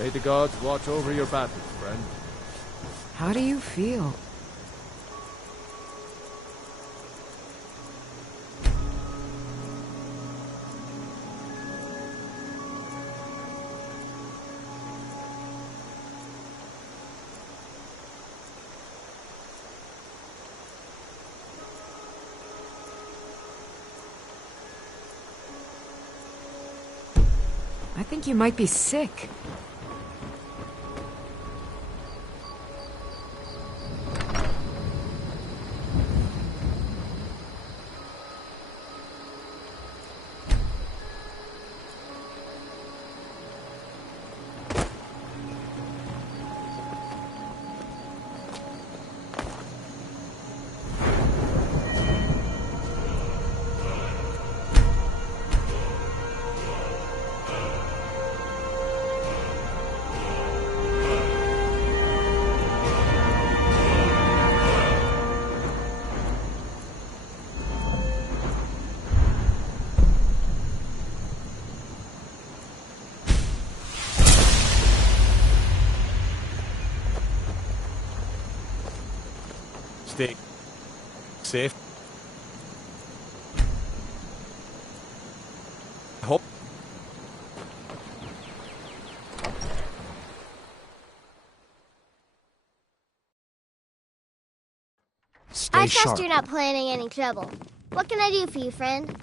May the gods watch over your battles, friend. How do you feel? I think you might be sick. Stay safe. Hope. I trust you're not planning any trouble. What can I do for you, friend?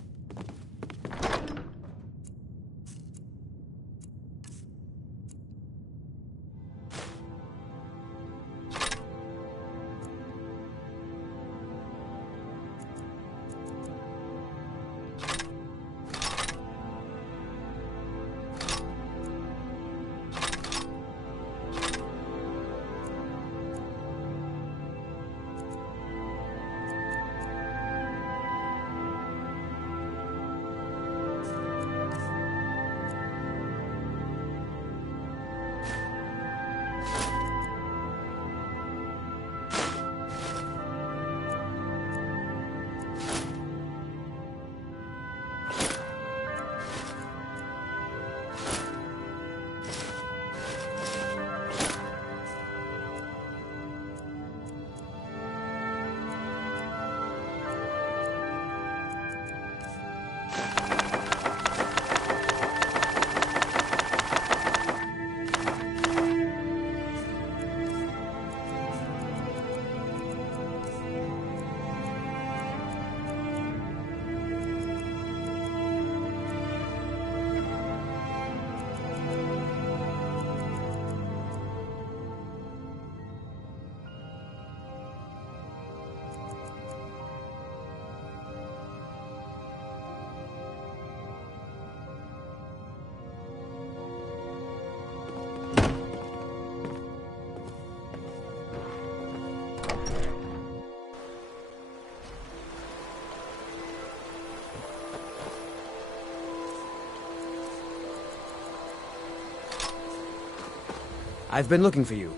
I've been looking for you.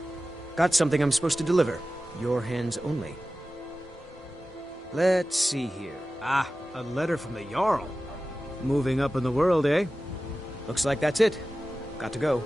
Got something I'm supposed to deliver. Your hands only. Let's see here. Ah, a letter from the Jarl. Moving up in the world, eh? Looks like that's it. Got to go.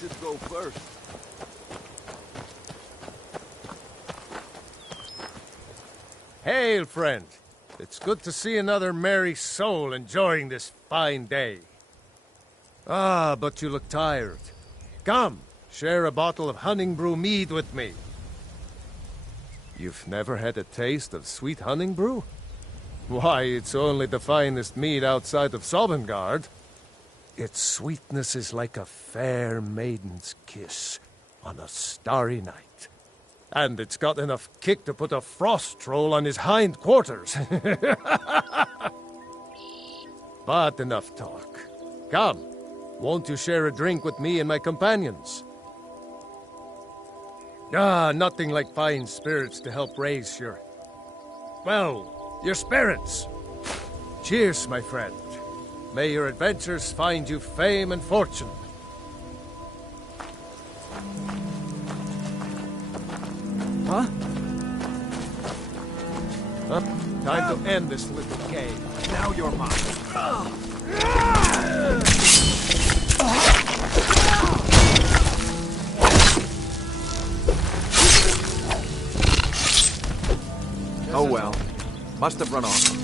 should go first. Hail, friend. It's good to see another merry soul enjoying this fine day. Ah, but you look tired. Come, share a bottle of hunting brew mead with me. You've never had a taste of sweet hunting brew? Why, it's only the finest mead outside of Sovngarde. Its sweetness is like a fair maiden's kiss on a starry night. And it's got enough kick to put a frost troll on his hind quarters. But enough talk. Come, won't you share a drink with me and my companions? Ah, nothing like fine spirits to help raise your... well, your spirits. Cheers, my friend. May your adventures find you fame and fortune. Huh? Time to end this little game. Now you're mine. Oh well. Must have run off.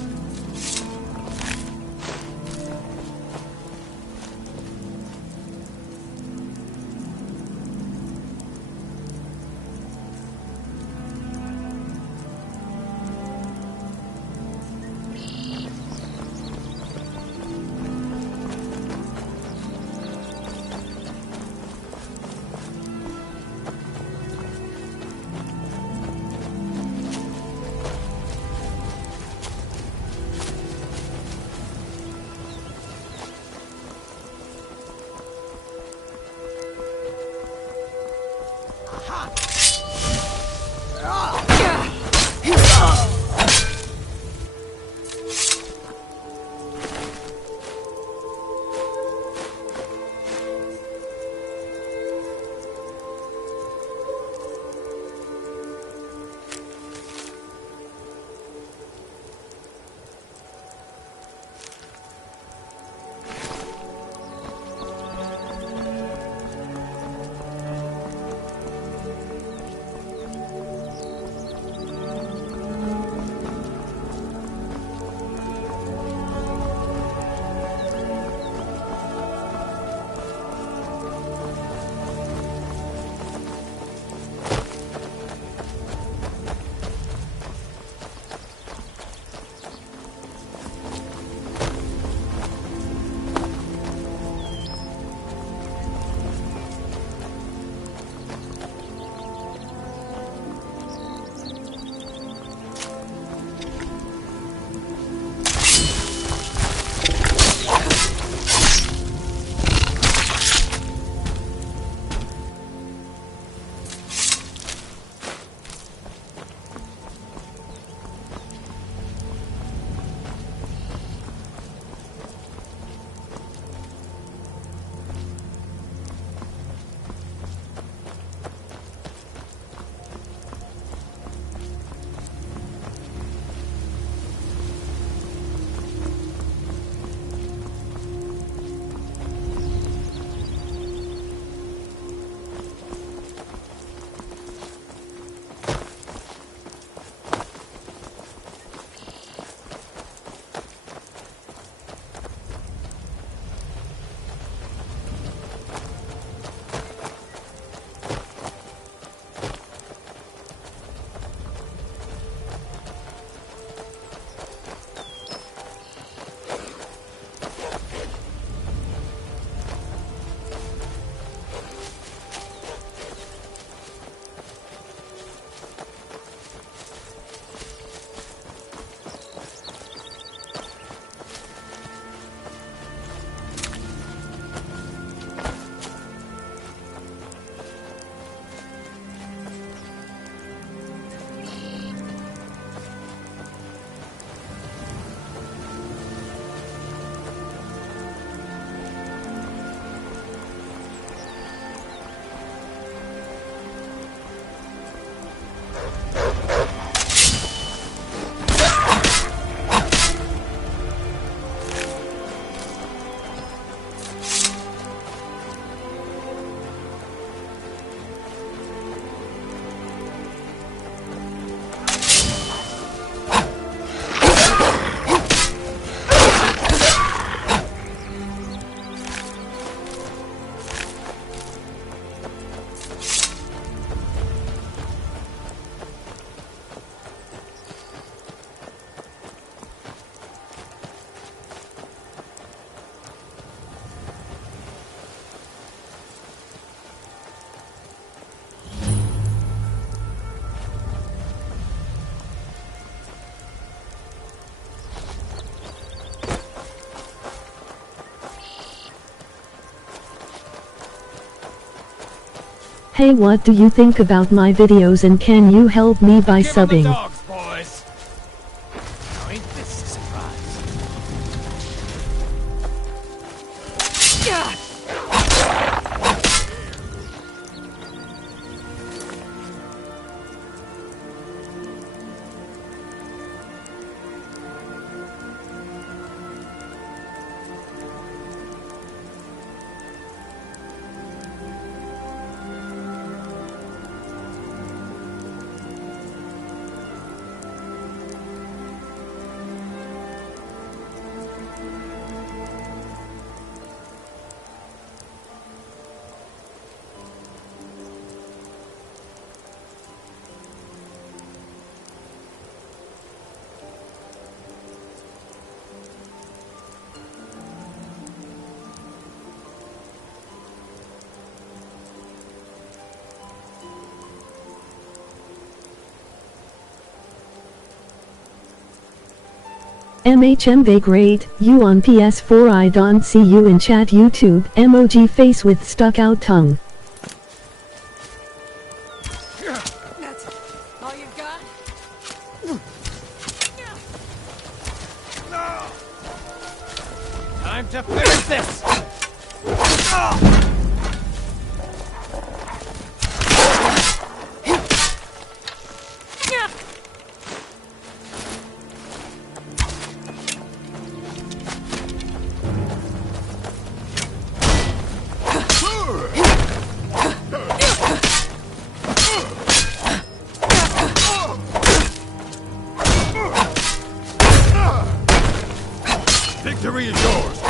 Hey, what do you think about my videos, and can you help me by subbing? Dogs, boys. Now ain't this a surprise? MHMV great, you on PS4 I don't see you in chat YouTube, emoji face with stuck out tongue. That's all you've got? Time to finish this! Victory is yours!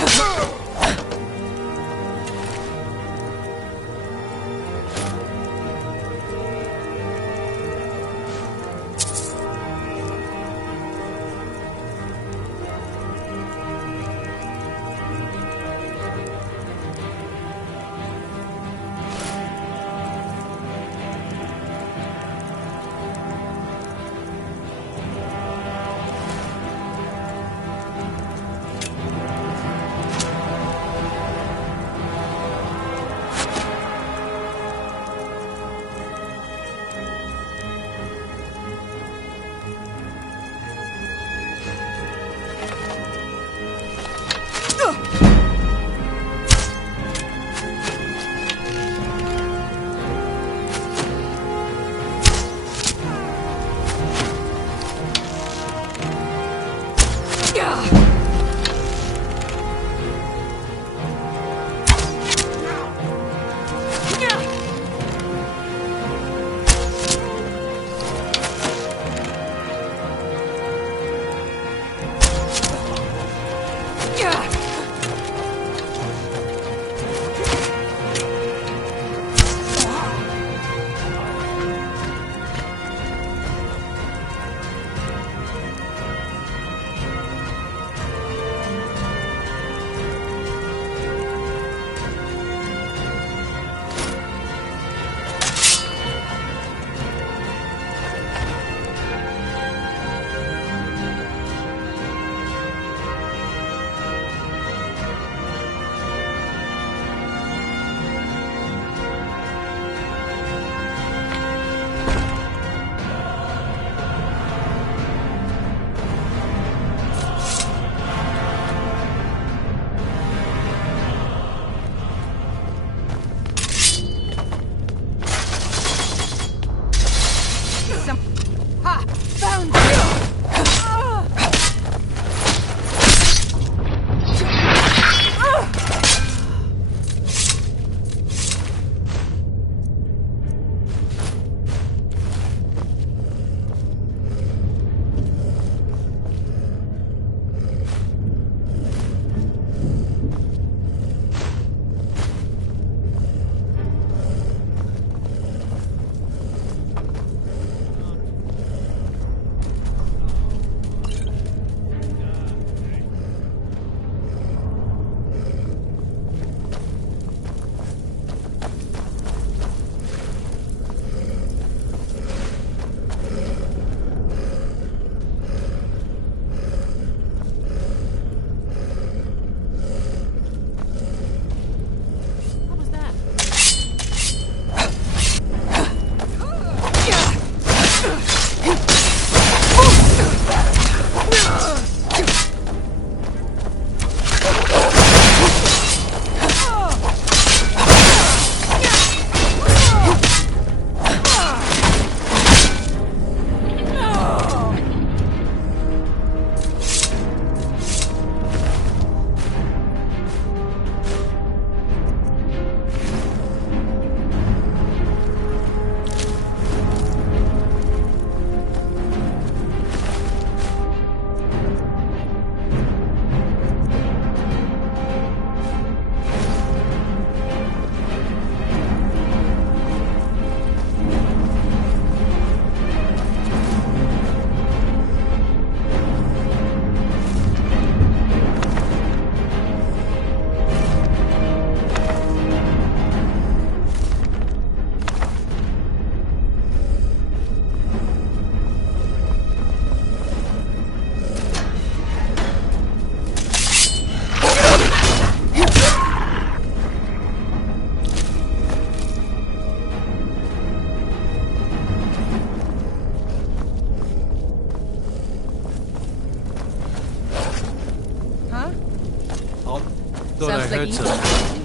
Thought I heard something.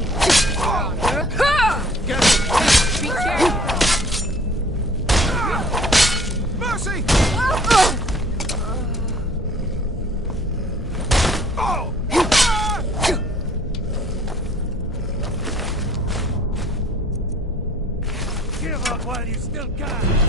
Be careful. Mercy! Give up while you still can!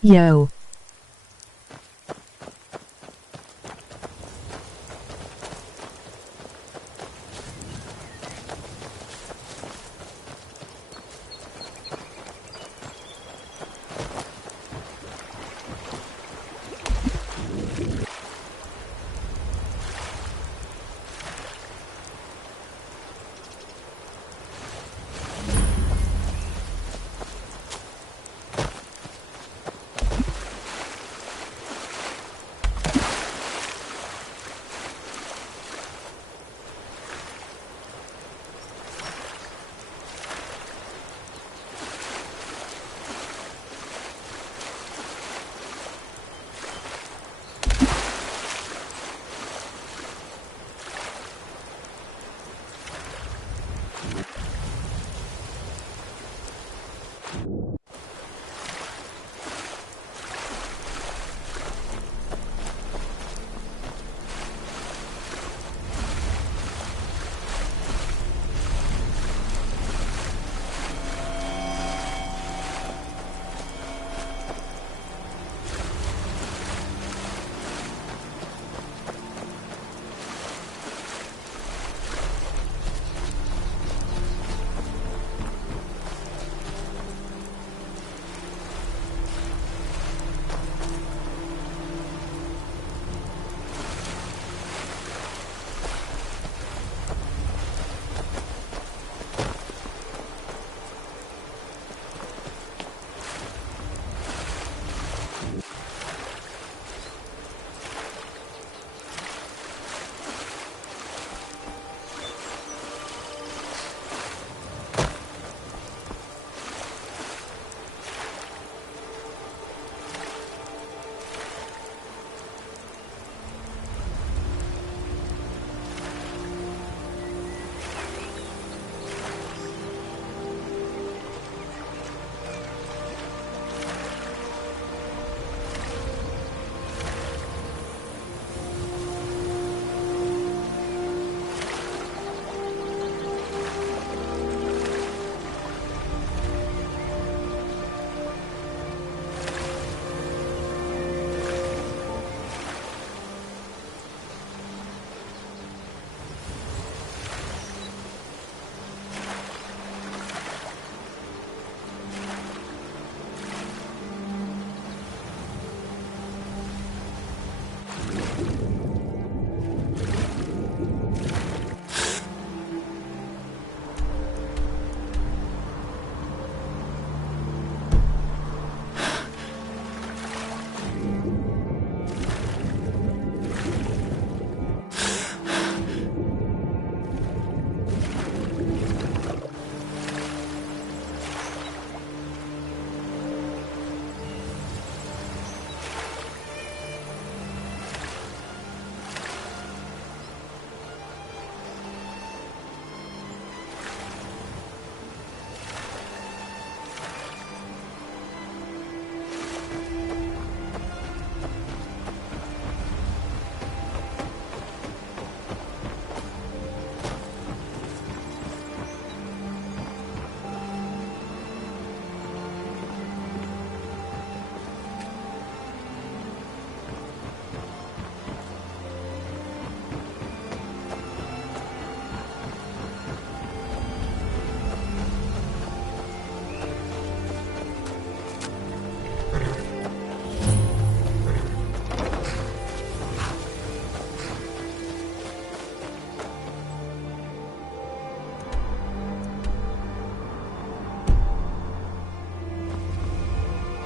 Yo.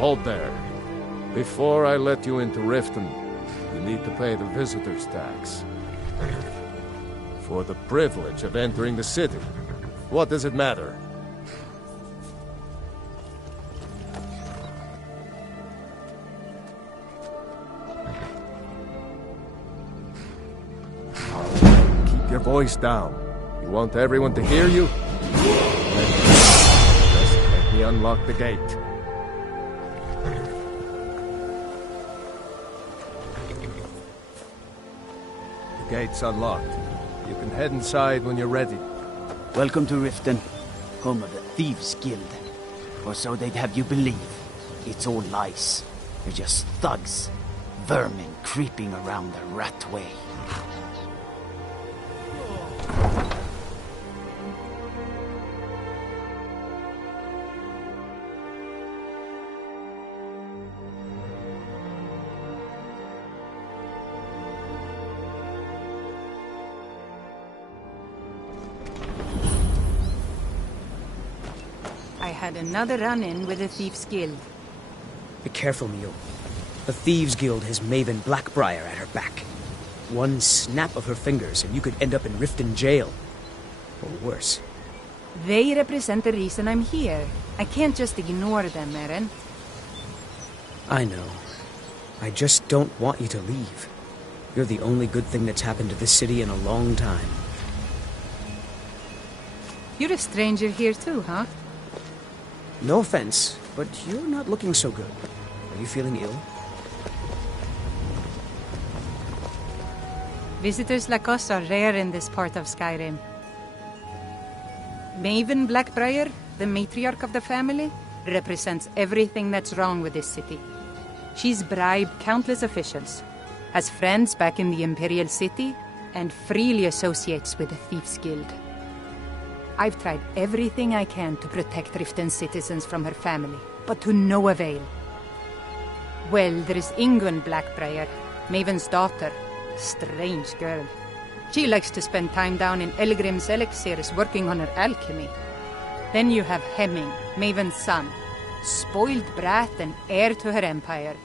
Hold there. Before I let you into Riften, you need to pay the visitor's tax. For the privilege of entering the city. What does it matter? Keep your voice down. You want everyone to hear you? Just let me unlock the gate. The gate's unlocked. You can head inside when you're ready. Welcome to Riften, home of the Thieves Guild. Or so they'd have you believe. It's all lies. They're just thugs. Vermin creeping around the rat way. I had another run-in with the Thieves Guild. Be careful, Mio. The Thieves Guild has Maven Blackbriar at her back. One snap of her fingers and you could end up in Riften jail. Or worse. They represent the reason I'm here. I can't just ignore them, Eren. I know. I just don't want you to leave. You're the only good thing that's happened to this city in a long time. You're a stranger here too, huh? No offense, but you're not looking so good. Are you feeling ill? Visitors like us are rare in this part of Skyrim. Maven Blackbriar, the matriarch of the family, represents everything that's wrong with this city. She's bribed countless officials, has friends back in the Imperial City, and freely associates with the Thieves Guild. I've tried everything I can to protect Riften's citizens from her family, but to no avail. Well, there is Ingun Blackbriar, Maven's daughter. Strange girl. She likes to spend time down in Elgrim's elixirs working on her alchemy. Then you have Hemming, Maven's son. Spoiled brat and heir to her empire.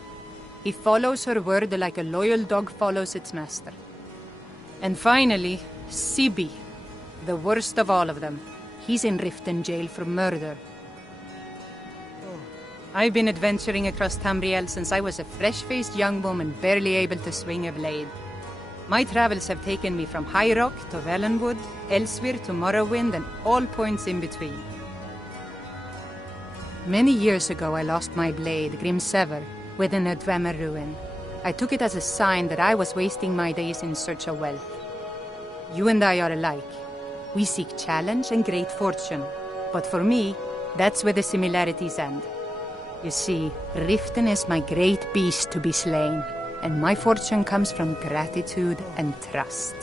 He follows her word like a loyal dog follows its master. And finally, Sibi, the worst of all of them. He's in Riften jail for murder. I've been adventuring across Tamriel since I was a fresh-faced young woman barely able to swing a blade. My travels have taken me from High Rock to Valenwood, Elsewhere to Morrowind, and all points in between. Many years ago I lost my blade, Grimsever, within a Dwemer ruin. I took it as a sign that I was wasting my days in search of wealth. You and I are alike. We seek challenge and great fortune. But for me, that's where the similarities end. You see, Riften is my great beast to be slain, and my fortune comes from gratitude and trust.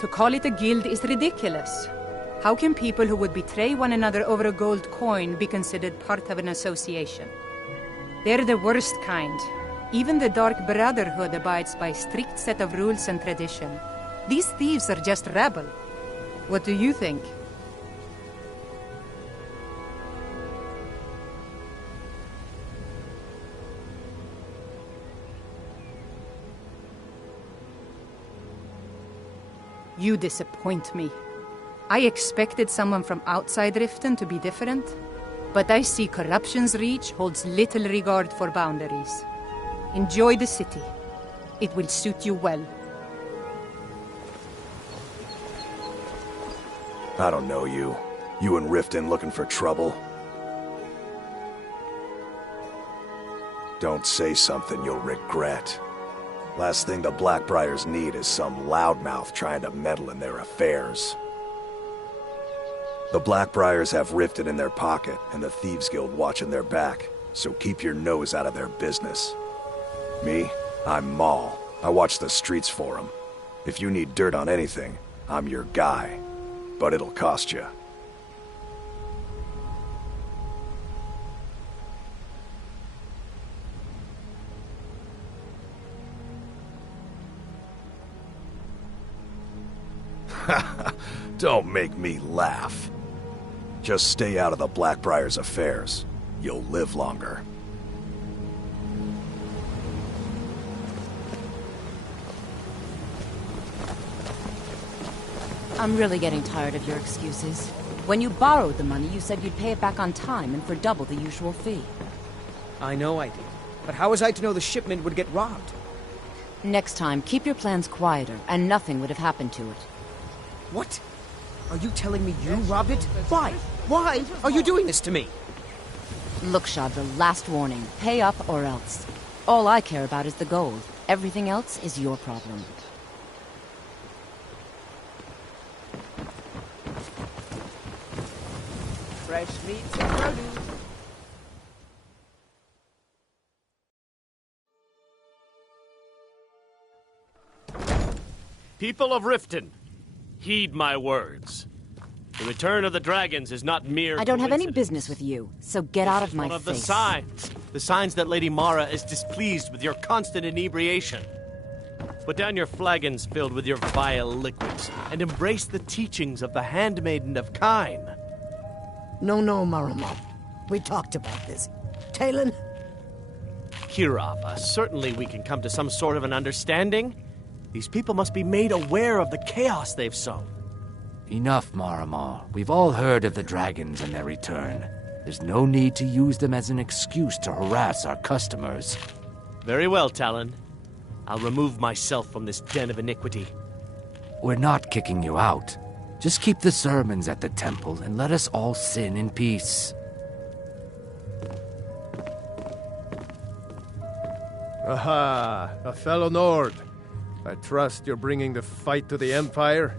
To call it a guild is ridiculous. How can people who would betray one another over a gold coin be considered part of an association? They're the worst kind. Even the Dark Brotherhood abides by a strict set of rules and tradition. These thieves are just rabble. What do you think? You disappoint me. I expected someone from outside Riften to be different, but I see corruption's reach holds little regard for boundaries. Enjoy the city. It will suit you well. I don't know you. You in Riften looking for trouble? Don't say something you'll regret. Last thing the Blackbriars need is some loudmouth trying to meddle in their affairs. The Blackbriars have Riften in their pocket and the Thieves Guild watching their back, so keep your nose out of their business. Me? I'm Maul. I watch the streets for them. If you need dirt on anything, I'm your guy. But it'll cost you. Don't make me laugh. Just stay out of the Blackbriar's affairs. You'll live longer. I'm really getting tired of your excuses. When you borrowed the money, you said you'd pay it back on time and for double the usual fee. I know I did. But how was I to know the shipment would get robbed? Next time, keep your plans quieter, and nothing would have happened to it. What? Are you telling me you robbed it? Why? Why are you doing this to me? Look, Shadra, last warning. Pay up or else. All I care about is the gold. Everything else is your problem. Fresh meats and produce. People of Riften, heed my words. The return of the dragons is not mere I don't have any coincidence. business with you, so get out of my One of face. the signs that Lady Mara is displeased with your constant inebriation. Put down your flagons filled with your vile liquids, and embrace the teachings of the Handmaiden of Kyne. No, Marama. We talked about this. Talon? Kirava, certainly we can come to some sort of an understanding. These people must be made aware of the chaos they've sown. Enough, Marama. We've all heard of the dragons and their return. There's no need to use them as an excuse to harass our customers. Very well, Talon. I'll remove myself from this den of iniquity. We're not kicking you out. Just keep the sermons at the temple and let us all sin in peace. Aha, a fellow Nord. I trust you're bringing the fight to the Empire?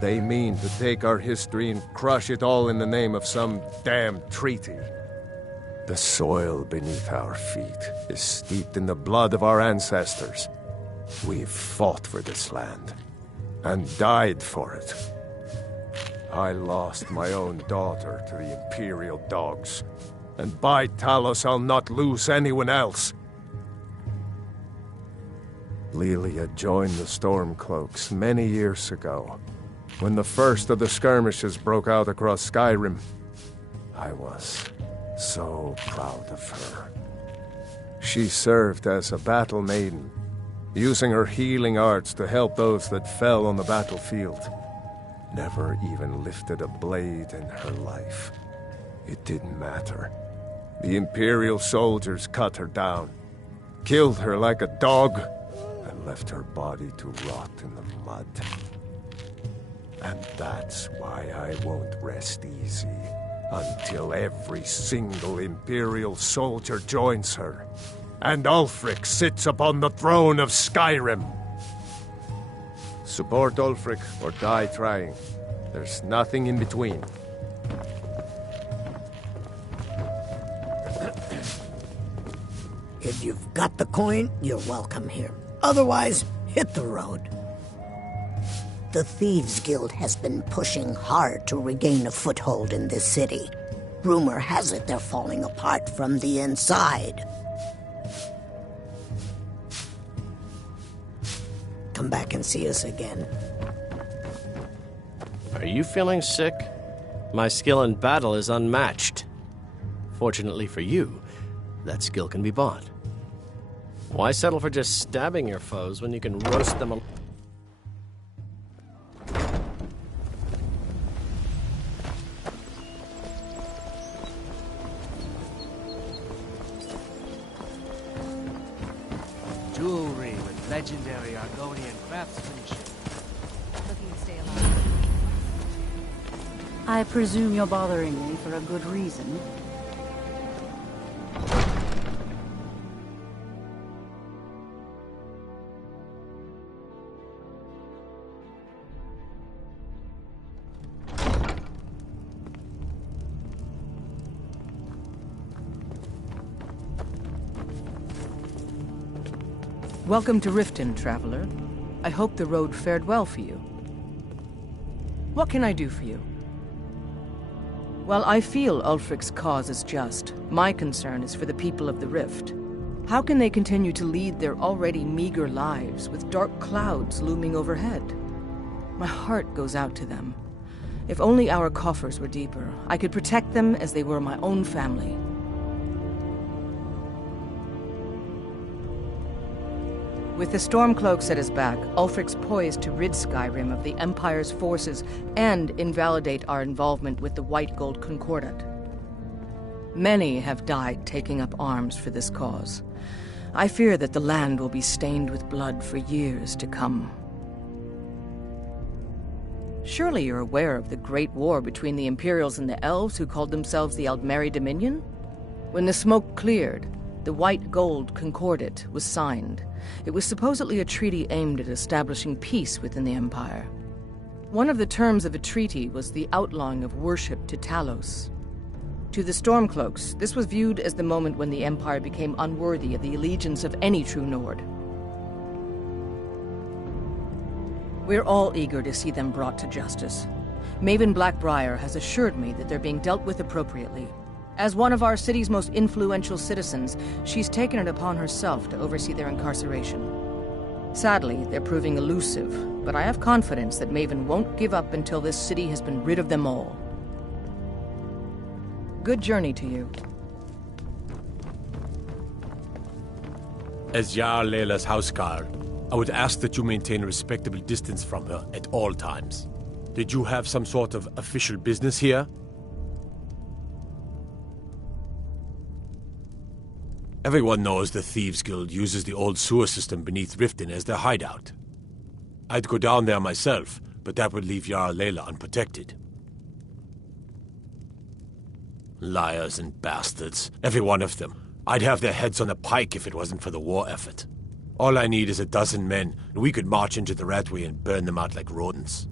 They mean to take our history and crush it all in the name of some damn treaty. The soil beneath our feet is steeped in the blood of our ancestors. We've fought for this land, and died for it. I lost my own daughter to the Imperial dogs, and by Talos I'll not lose anyone else. Lilia joined the Stormcloaks many years ago, when the first of the skirmishes broke out across Skyrim. I was so proud of her. She served as a battle maiden, using her healing arts to help those that fell on the battlefield. Never even lifted a blade in her life. It didn't matter. The Imperial soldiers cut her down, killed her like a dog, and left her body to rot in the mud. And that's why I won't rest easy until every single Imperial soldier joins her, and Ulfric sits upon the throne of Skyrim. Support Ulfric or die trying. There's nothing in between. If you've got the coin, you're welcome here. Otherwise, hit the road. The Thieves Guild has been pushing hard to regain a foothold in this city. Rumor has it they're falling apart from the inside. Come back and see us again. Are you feeling sick? My skill in battle is unmatched. Fortunately for you, that skill can be bought. Why settle for just stabbing your foes when you can roast them? Jewelry with legendary Argonian craftsmanship. Looking to stay alive. I presume you're bothering me for a good reason. Welcome to Riften, traveler. I hope the road fared well for you. What can I do for you? While I feel Ulfric's cause is just, my concern is for the people of the Rift. How can they continue to lead their already meager lives with dark clouds looming overhead? My heart goes out to them. If only our coffers were deeper, I could protect them as they were my own family. With the Stormcloaks at his back, Ulfric's poised to rid Skyrim of the Empire's forces and invalidate our involvement with the White Gold Concordat. Many have died taking up arms for this cause. I fear that the land will be stained with blood for years to come. Surely you're aware of the Great War between the Imperials and the Elves who called themselves the Aldmeri Dominion? When the smoke cleared, the White Gold Concordat was signed. It was supposedly a treaty aimed at establishing peace within the Empire. One of the terms of a treaty was the outlawing of worship to Talos. To the Stormcloaks, this was viewed as the moment when the Empire became unworthy of the allegiance of any true Nord. We're all eager to see them brought to justice. Maven Blackbriar has assured me that they're being dealt with appropriately. As one of our city's most influential citizens, she's taken it upon herself to oversee their incarceration. Sadly, they're proving elusive, but I have confidence that Maven won't give up until this city has been rid of them all. Good journey to you. As Jarl Layla's houseguard, I would ask that you maintain a respectable distance from her at all times. Did you have some sort of official business here? Everyone knows the Thieves Guild uses the old sewer system beneath Riften as their hideout. I'd go down there myself, but that would leave Jarl Layla unprotected. Liars and bastards, every one of them. I'd have their heads on a pike if it wasn't for the war effort. All I need is a dozen men, and we could march into the Ratway and burn them out like rodents.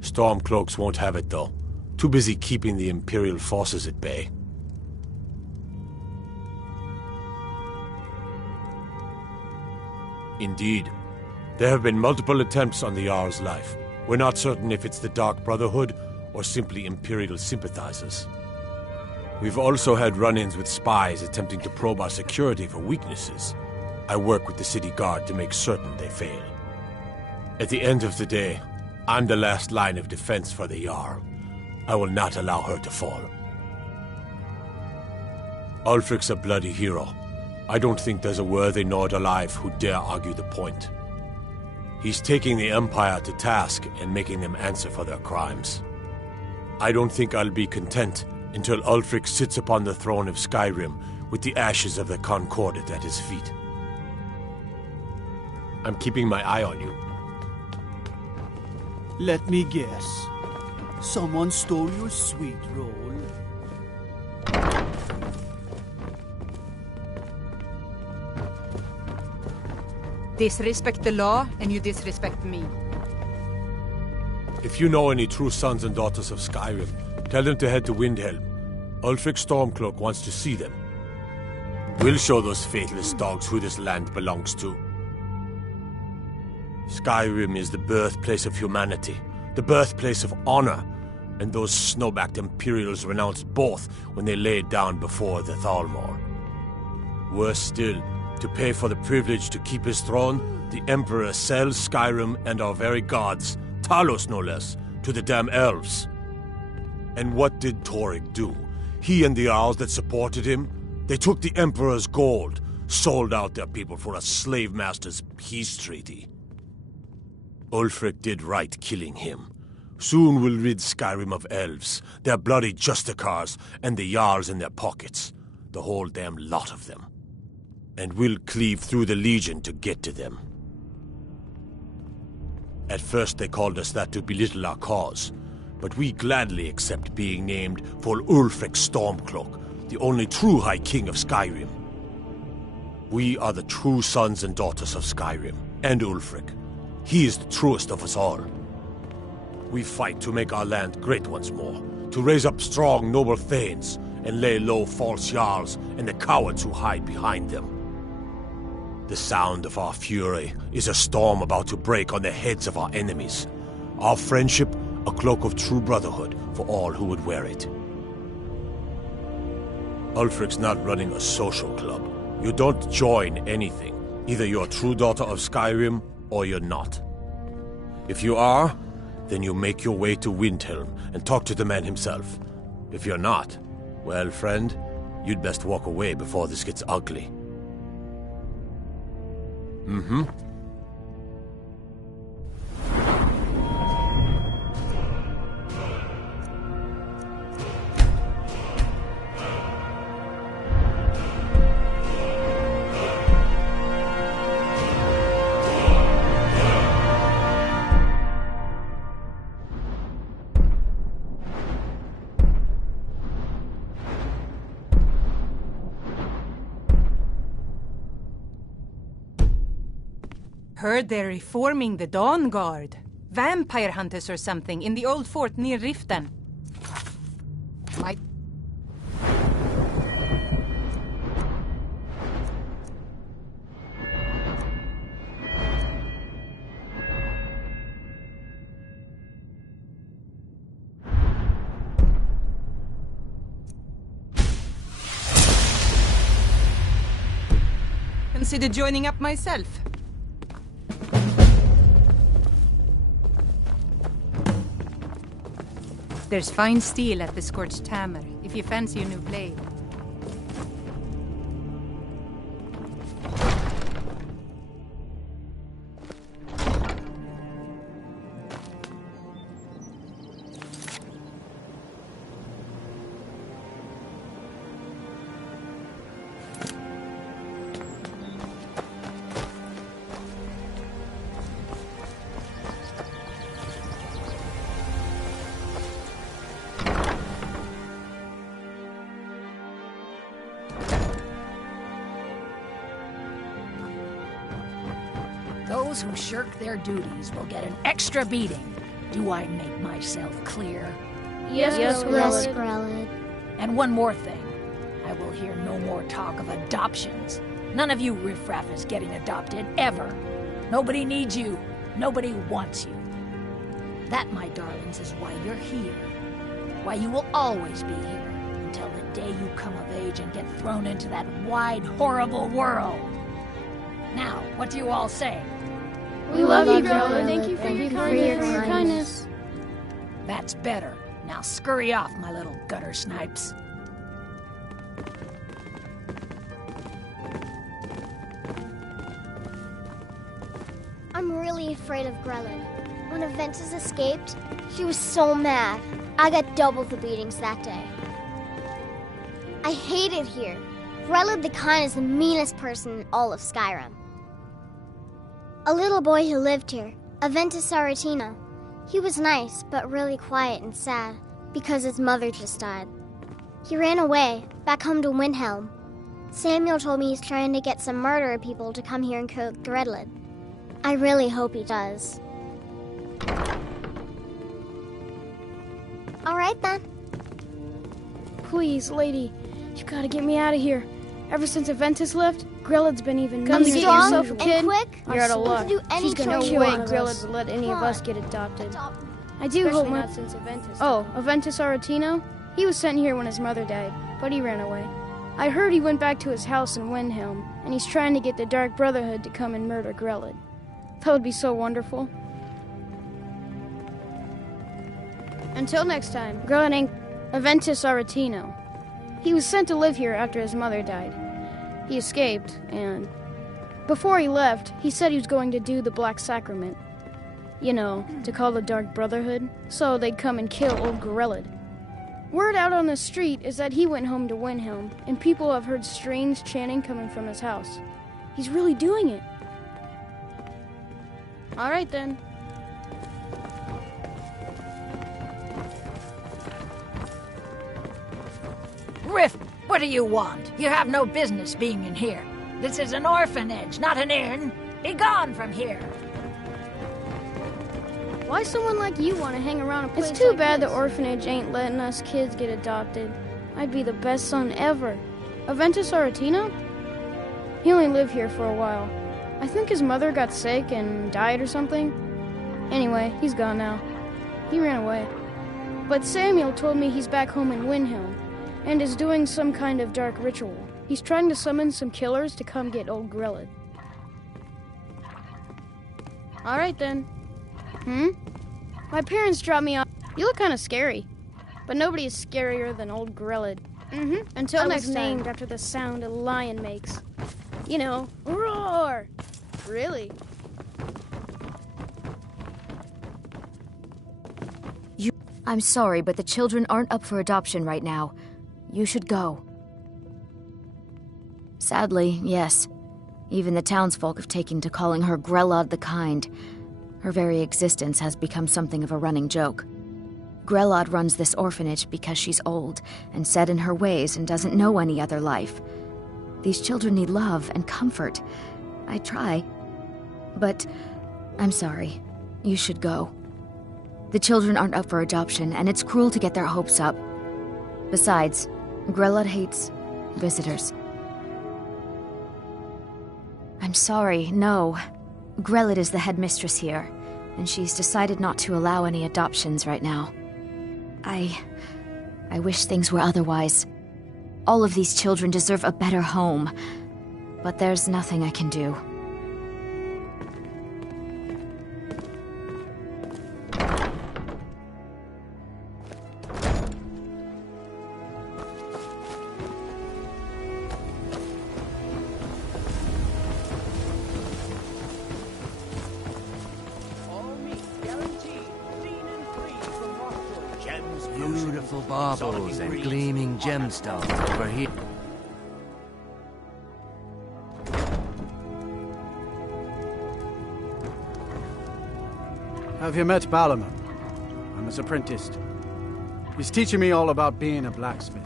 Stormcloaks won't have it, though. Too busy keeping the Imperial forces at bay. Indeed. There have been multiple attempts on the Jarl's life. We're not certain if it's the Dark Brotherhood or simply Imperial sympathizers. We've also had run-ins with spies attempting to probe our security for weaknesses. I work with the city guard to make certain they fail. At the end of the day, I'm the last line of defense for the Jarl. I will not allow her to fall. Ulfric's a bloody hero. I don't think there's a worthy Nord alive who dare argue the point. He's taking the Empire to task and making them answer for their crimes. I don't think I'll be content until Ulfric sits upon the throne of Skyrim with the ashes of the Concordat at his feet. I'm keeping my eye on you. Let me guess. Someone stole your sweet roll. Disrespect the law, and you disrespect me. If you know any true sons and daughters of Skyrim, tell them to head to Windhelm. Ulfric Stormcloak wants to see them. We'll show those faithless dogs who this land belongs to. Skyrim is the birthplace of humanity, the birthplace of honor, and those snow-backed Imperials renounced both when they laid down before the Thalmor. Worse still, to pay for the privilege to keep his throne, the Emperor sells Skyrim and our very gods, Talos no less, to the damn elves. And what did Torygg do? He and the Jarls that supported him? They took the Emperor's gold, sold out their people for a slave master's peace treaty. Ulfric did right killing him. Soon we'll rid Skyrim of elves, their bloody Justicars, and the Jarls in their pockets. The whole damn lot of them. And we'll cleave through the Legion to get to them. At first they called us that to belittle our cause, but we gladly accept being named for Ulfric Stormcloak, the only true High King of Skyrim. We are the true sons and daughters of Skyrim, and Ulfric. He is the truest of us all. We fight to make our land great once more, to raise up strong, noble thanes, and lay low false Jarls and the cowards who hide behind them. The sound of our fury is a storm about to break on the heads of our enemies. Our friendship, a cloak of true brotherhood for all who would wear it. Ulfric's not running a social club. You don't join anything. Either you're a true daughter of Skyrim, or you're not. If you are, then you make your way to Windhelm and talk to the man himself. If you're not, well, friend, you'd best walk away before this gets ugly. Mm-hmm. Heard they're reforming the Dawn Guard. Vampire hunters or something in the old fort near Riften. My... Consider joining up myself. There's fine steel at the Scorched Hammer, if you fancy a new blade. Those who shirk their duties will get an extra beating. Do I make myself clear? Yes, Grelid. And one more thing. I will hear no more talk of adoptions. None of you riffraff is getting adopted, ever. Nobody needs you. Nobody wants you. That, my darlings, is why you're here. Why you will always be here, until the day you come of age and get thrown into that wide, horrible world. Now, what do you all say? We love you, Grelid. Thank you for your kindness. That's better. Now scurry off, my little gutter snipes. I'm really afraid of Grelid. When Aventus escaped, she was so mad. I got double the beatings that day. I hate it here. Grelid the Kind is the meanest person in all of Skyrim. A little boy who lived here, Aventus Aretino. He was nice, but really quiet and sad, because his mother just died. He ran away, back home to Windhelm. Samuel told me he's trying to get some murderer people to come here and kill Grelid. I really hope he does. All right, then. Please, lady, you gotta get me out of here. Ever since Aventus left, Grelid's been even Come meaner. strong Yourself, kid. and quick. You're out of luck. She's gonna no way Grelid would let any of us get adopted. I do hope not since Aventus. Oh, Aventus Aretino? He was sent here when his mother died, but he ran away. I heard he went back to his house in Windhelm, and he's trying to get the Dark Brotherhood to come and murder Grelid. That would be so wonderful. Until next time, Grelid ain't Aventus Aretino. He was sent to live here after his mother died. He escaped, and before he left, he said he was going to do the Black Sacrament. You know, to call the Dark Brotherhood, so they'd come and kill old Grelid. Word out on the street is that he went home to Windhelm, and people have heard strange chanting coming from his house. He's really doing it. All right, then. Riff, what do you want? You have no business being in here. This is an orphanage, not an inn. Be gone from here. Why someone like you want to hang around a place? It's too bad the orphanage ain't letting us kids get adopted. I'd be the best son ever. Aventus Aretino? He only lived here for a while. I think his mother got sick and died or something. Anyway, he's gone now. He ran away. But Samuel told me he's back home in Windhelm and is doing some kind of dark ritual. He's trying to summon some killers to come get old Grelid. All right, then. My parents dropped me off. You look kind of scary. But nobody is scarier than old Grellid. Mm-hmm. Until next was time. named after the sound a lion makes. You know, roar! Really? I'm sorry, but the children aren't up for adoption right now. You should go. Sadly, yes. Even the townsfolk have taken to calling her Grellod the Kind. Her very existence has become something of a running joke. Grellod runs this orphanage because she's old and set in her ways and doesn't know any other life. These children need love and comfort. I try. But I'm sorry. You should go. The children aren't up for adoption, and it's cruel to get their hopes up. Besides, Grellod hates visitors. I'm sorry, no. Grellod is the headmistress here, and she's decided not to allow any adoptions right now. I wish things were otherwise. All of these children deserve a better home, but there's nothing I can do. Beautiful baubles and gleaming gemstones over here. Have you met Balaman? I'm his apprentice. He's teaching me all about being a blacksmith.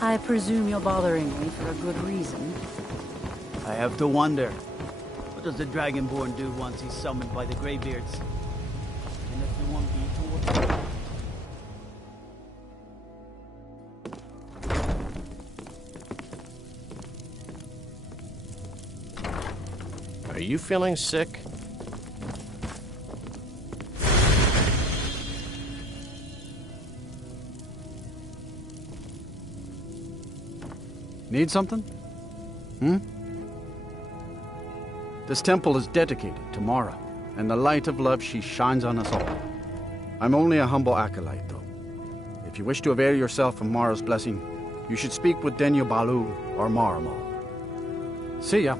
I presume you're bothering me for a good reason. I have to wonder. What does the Dragonborn do once he's summoned by the Greybeards? And if the one be toward... Are you feeling sick? Need something? This temple is dedicated to Mara, and the light of love she shines on us all. I'm only a humble acolyte, though. If you wish to avail yourself of Mara's blessing, you should speak with Denyo Balu or Maramal. See ya.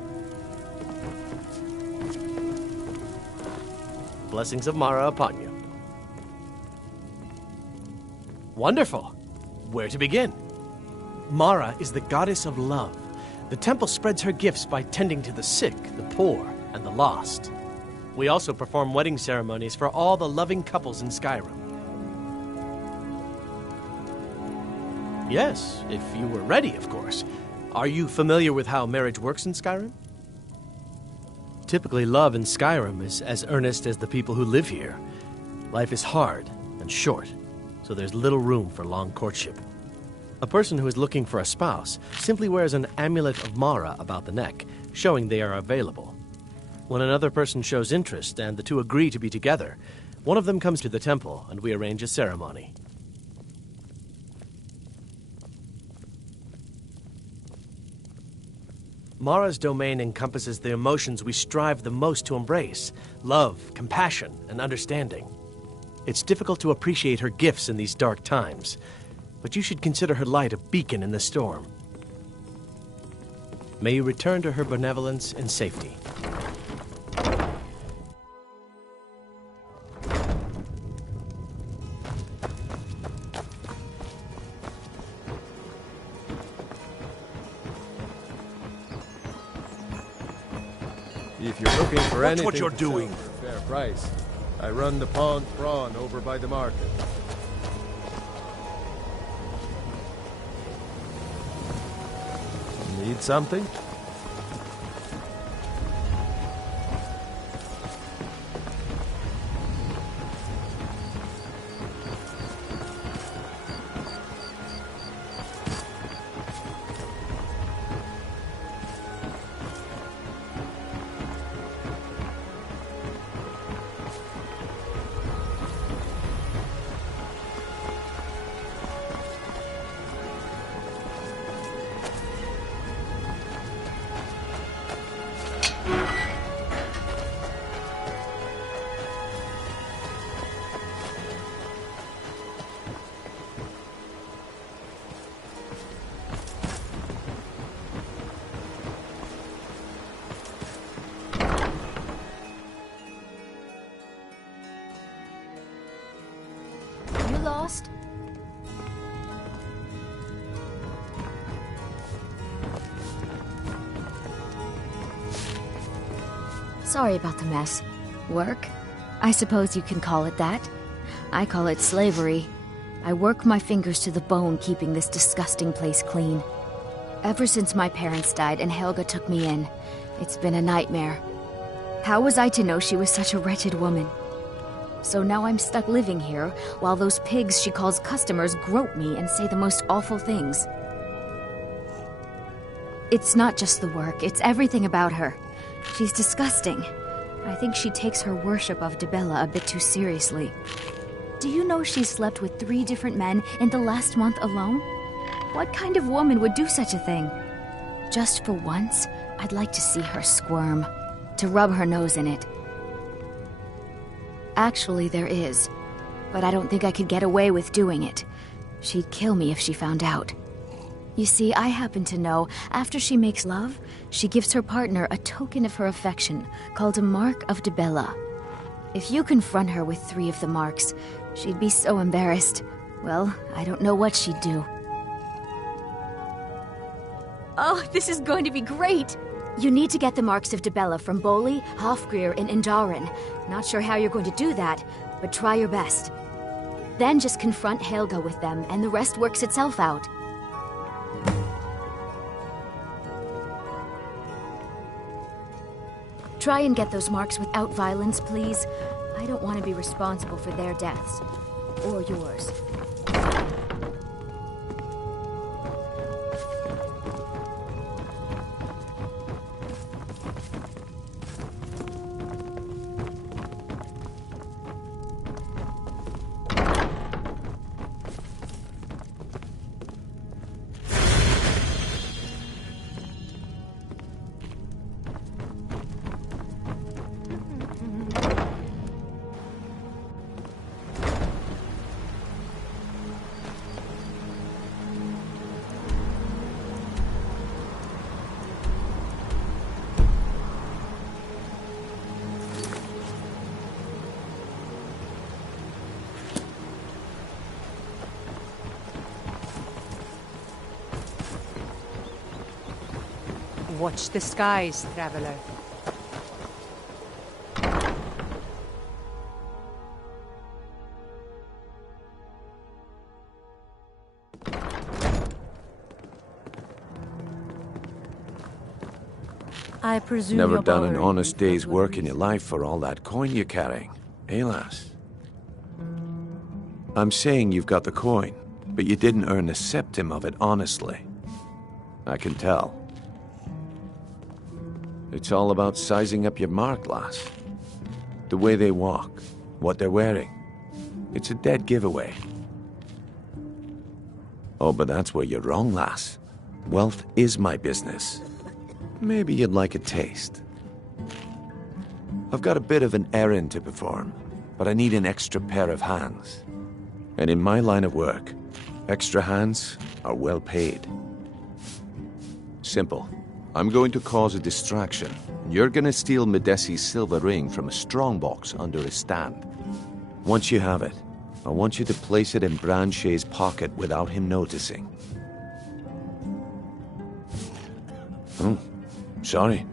Blessings of Mara upon you. Wonderful. Where to begin? Mara is the goddess of love. The temple spreads her gifts by tending to the sick, the poor, and the lost. We also perform wedding ceremonies for all the loving couples in Skyrim. Yes, if you were ready, of course. Are you familiar with how marriage works in Skyrim? Typically, love in Skyrim is as earnest as the people who live here. Life is hard and short, so there's little room for long courtship. A person who is looking for a spouse simply wears an amulet of Mara about the neck, showing they are available. When another person shows interest and the two agree to be together, one of them comes to the temple and we arrange a ceremony. Mara's domain encompasses the emotions we strive the most to embrace: love, compassion, and understanding. It's difficult to appreciate her gifts in these dark times, but you should consider her light a beacon in the storm. May you return to her benevolence in safety. If you're looking for Watch anything what you're to sell doing. for a fair price, I run the Pond Prawn over by the market. Need something? Lost? Sorry about the mess. Work? I suppose you can call it that. I call it slavery. I work my fingers to the bone keeping this disgusting place clean. Ever since my parents died and Helga took me in, it's been a nightmare. How was I to know she was such a wretched woman? So now I'm stuck living here, while those pigs she calls customers grope me and say the most awful things. It's not just the work, it's everything about her. She's disgusting. I think she takes her worship of Dibella a bit too seriously. Do you know she slept with 3 different men in the last month alone? What kind of woman would do such a thing? Just for once, I'd like to see her squirm, to rub her nose in it. Actually, there is, but I don't think I could get away with doing it. She'd kill me if she found out. You see, I happen to know, after she makes love, she gives her partner a token of her affection, called a Mark of Dibella. If you confront her with 3 of the marks, she'd be so embarrassed. Well, I don't know what she'd do. Oh, this is going to be great! You need to get the marks of Dibella from Boli, Hofgrir, and Indaren. Not sure how you're going to do that, but try your best. Then just confront Helga with them, and the rest works itself out. Try and get those marks without violence, please. I don't want to be responsible for their deaths. Or yours. Watch the skies, traveler. I presume Never done an honest day's work in your life for all that coin you're carrying, eh, lass? I'm saying you've got the coin, but you didn't earn a septim of it honestly. I can tell. It's all about sizing up your mark, lass. The way they walk, what they're wearing. It's a dead giveaway. Oh, but that's where you're wrong, lass. Wealth is my business. Maybe you'd like a taste. I've got a bit of an errand to perform, but I need an extra pair of hands. And in my line of work, extra hands are well paid. Simple. I'm going to cause a distraction. You're gonna steal Medesi's silver ring from a strongbox under his stand. Once you have it, I want you to place it in Branche's pocket without him noticing. Oh, sorry.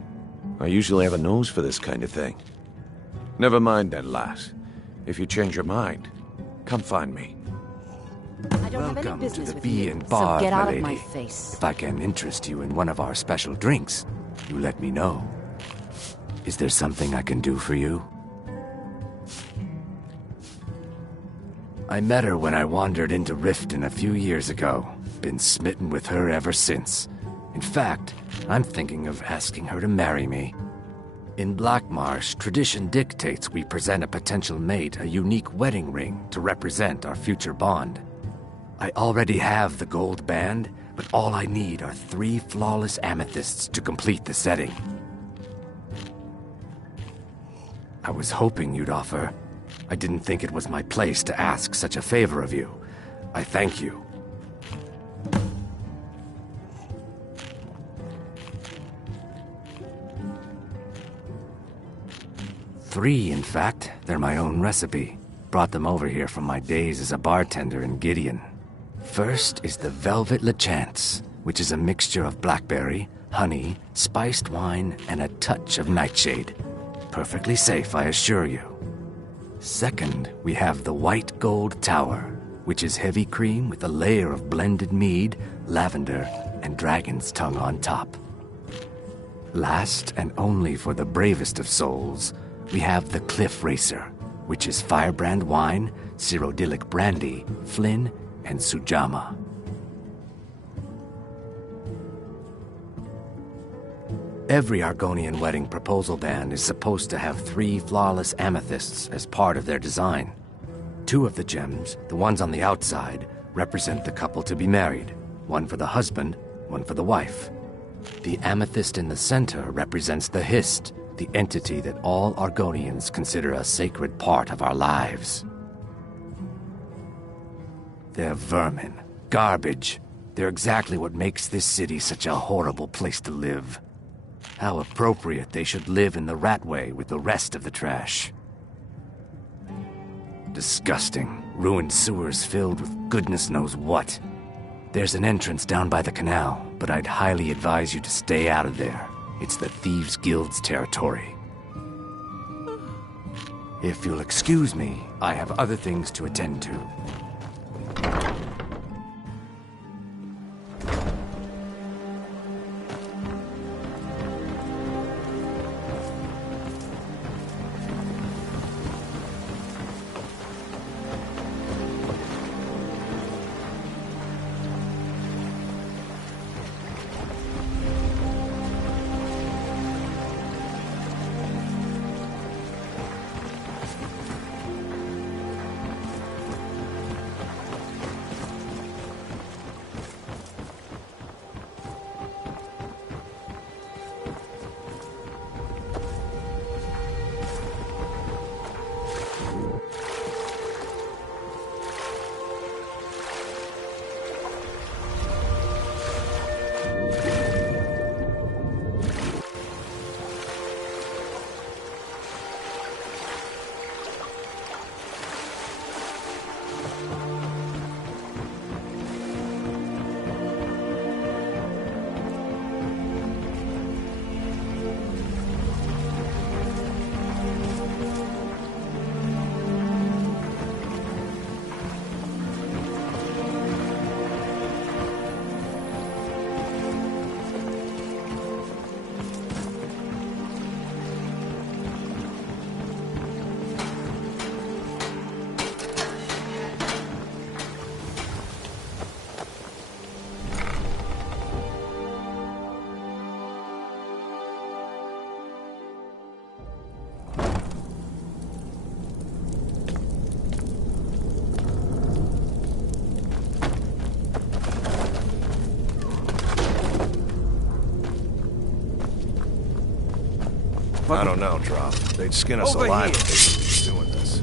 I usually have a nose for this kind of thing. Never mind then, lass. If you change your mind, come find me. I don't don't have any Welcome to business the with Bee you. and Bar, So get my out lady. of my face. If I can interest you in one of our special drinks, you let me know. Is there something I can do for you? I met her when I wandered into Riften a few years ago. Been smitten with her ever since. In fact, I'm thinking of asking her to marry me. In Blackmarsh, tradition dictates we present a potential mate a unique wedding ring to represent our future bond. I already have the gold band, but all I need are 3 flawless amethysts to complete the setting. I was hoping you'd offer. I didn't think it was my place to ask such a favor of you. I thank you. Three, in fact. They're my own recipe. Brought them over here from my days as a bartender in Gideon. First is the Velvet LeChance, which is a mixture of blackberry, honey, spiced wine, and a touch of nightshade. Perfectly safe, I assure you. Second, we have the White Gold Tower, which is heavy cream with a layer of blended mead, lavender, and dragon's tongue on top. Last, and only for the bravest of souls, we have the Cliff Racer, which is firebrand wine, Cyrodiilic brandy, Flynn, and Sujama. Every Argonian wedding proposal band is supposed to have 3 flawless amethysts as part of their design. 2 of the gems, the ones on the outside, represent the couple to be married. 1 for the husband, 1 for the wife. The amethyst in the center represents the Hist, the entity that all Argonians consider a sacred part of our lives. They're vermin, garbage. They're exactly what makes this city such a horrible place to live. How appropriate they should live in the Ratway with the rest of the trash. Disgusting, ruined sewers filled with goodness knows what. There's an entrance down by the canal, but I'd highly advise you to stay out of there. It's the Thieves' Guild's territory. If you'll excuse me, I have other things to attend to. I don't know, Drop. They'd skin us Over alive here. if they were doing this.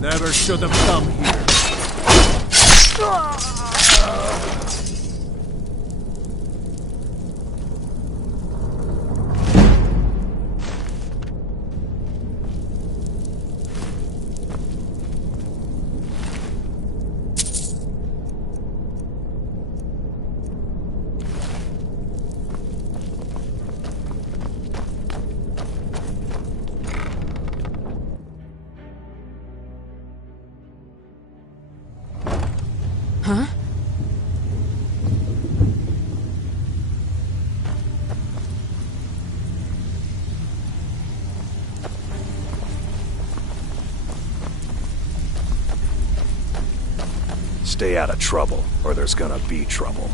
Never should have come here. Huh? Stay out of trouble, or there's gonna be trouble.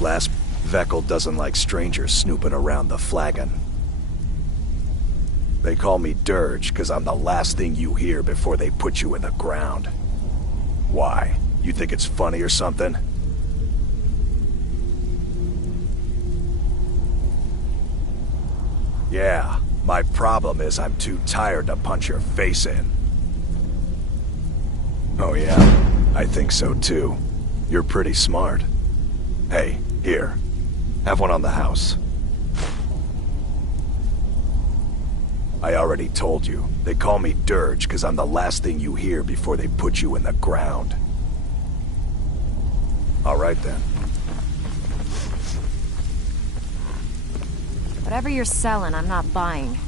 Last Veckel doesn't like strangers snooping around the flagon. They call me Dirge because I'm the last thing you hear before they put you in the ground. Why? You think it's funny or something? Yeah, my problem is I'm too tired to punch your face in. Oh yeah, I think so too. You're pretty smart. Hey, here. Have one on the house. I already told you. They call me Dirge because I'm the last thing you hear before they put you in the ground. Alright then. Whatever you're selling, I'm not buying.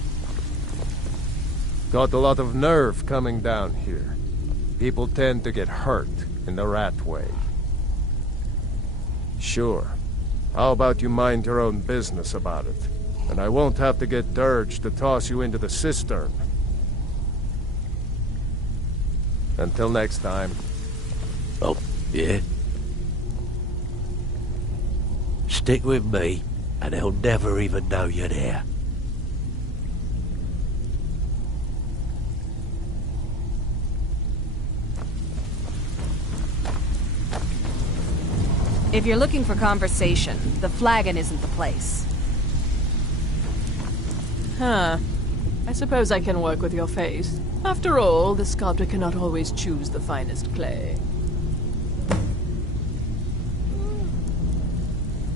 Got a lot of nerve coming down here. People tend to get hurt in the rat way. Sure. How about you mind your own business about it? And I won't have to get Dirge to toss you into the cistern. Until next time. Oh, yeah? Stick with me, and they'll never even know you're there. If you're looking for conversation, the flagon isn't the place. Huh. I suppose I can work with your face. After all, the sculptor cannot always choose the finest clay.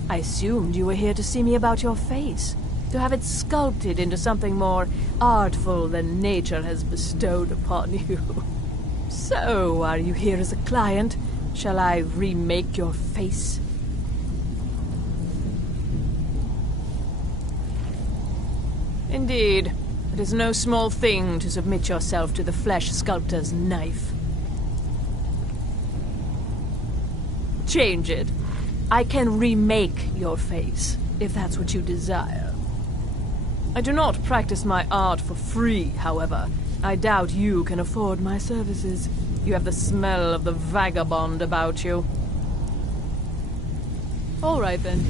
I assumed you were here to see me about your face, to have it sculpted into something more artful than nature has bestowed upon you. So, are you here as a client? Shall I remake your face? Indeed. It is no small thing to submit yourself to the flesh sculptor's knife. Change it. I can remake your face, if that's what you desire. I do not practice my art for free, however. I doubt you can afford my services. You have the smell of the vagabond about you. All right, then.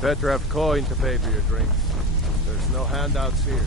better have coin to pay for your drinks. There's no handouts here.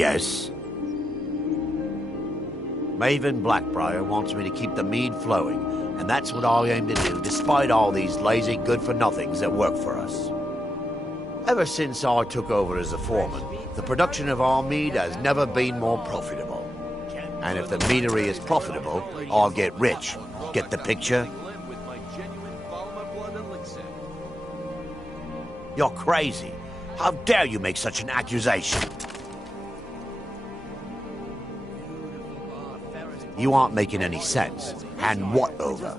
Yes? Maven Blackbriar wants me to keep the mead flowing, and that's what I aim to do, despite all these lazy good-for-nothings that work for us. Ever since I took over as a foreman, the production of our mead has never been more profitable. And if the meadery is profitable, I'll get rich. Get the picture? You're crazy. How dare you make such an accusation? You aren't making any sense. Hand what over?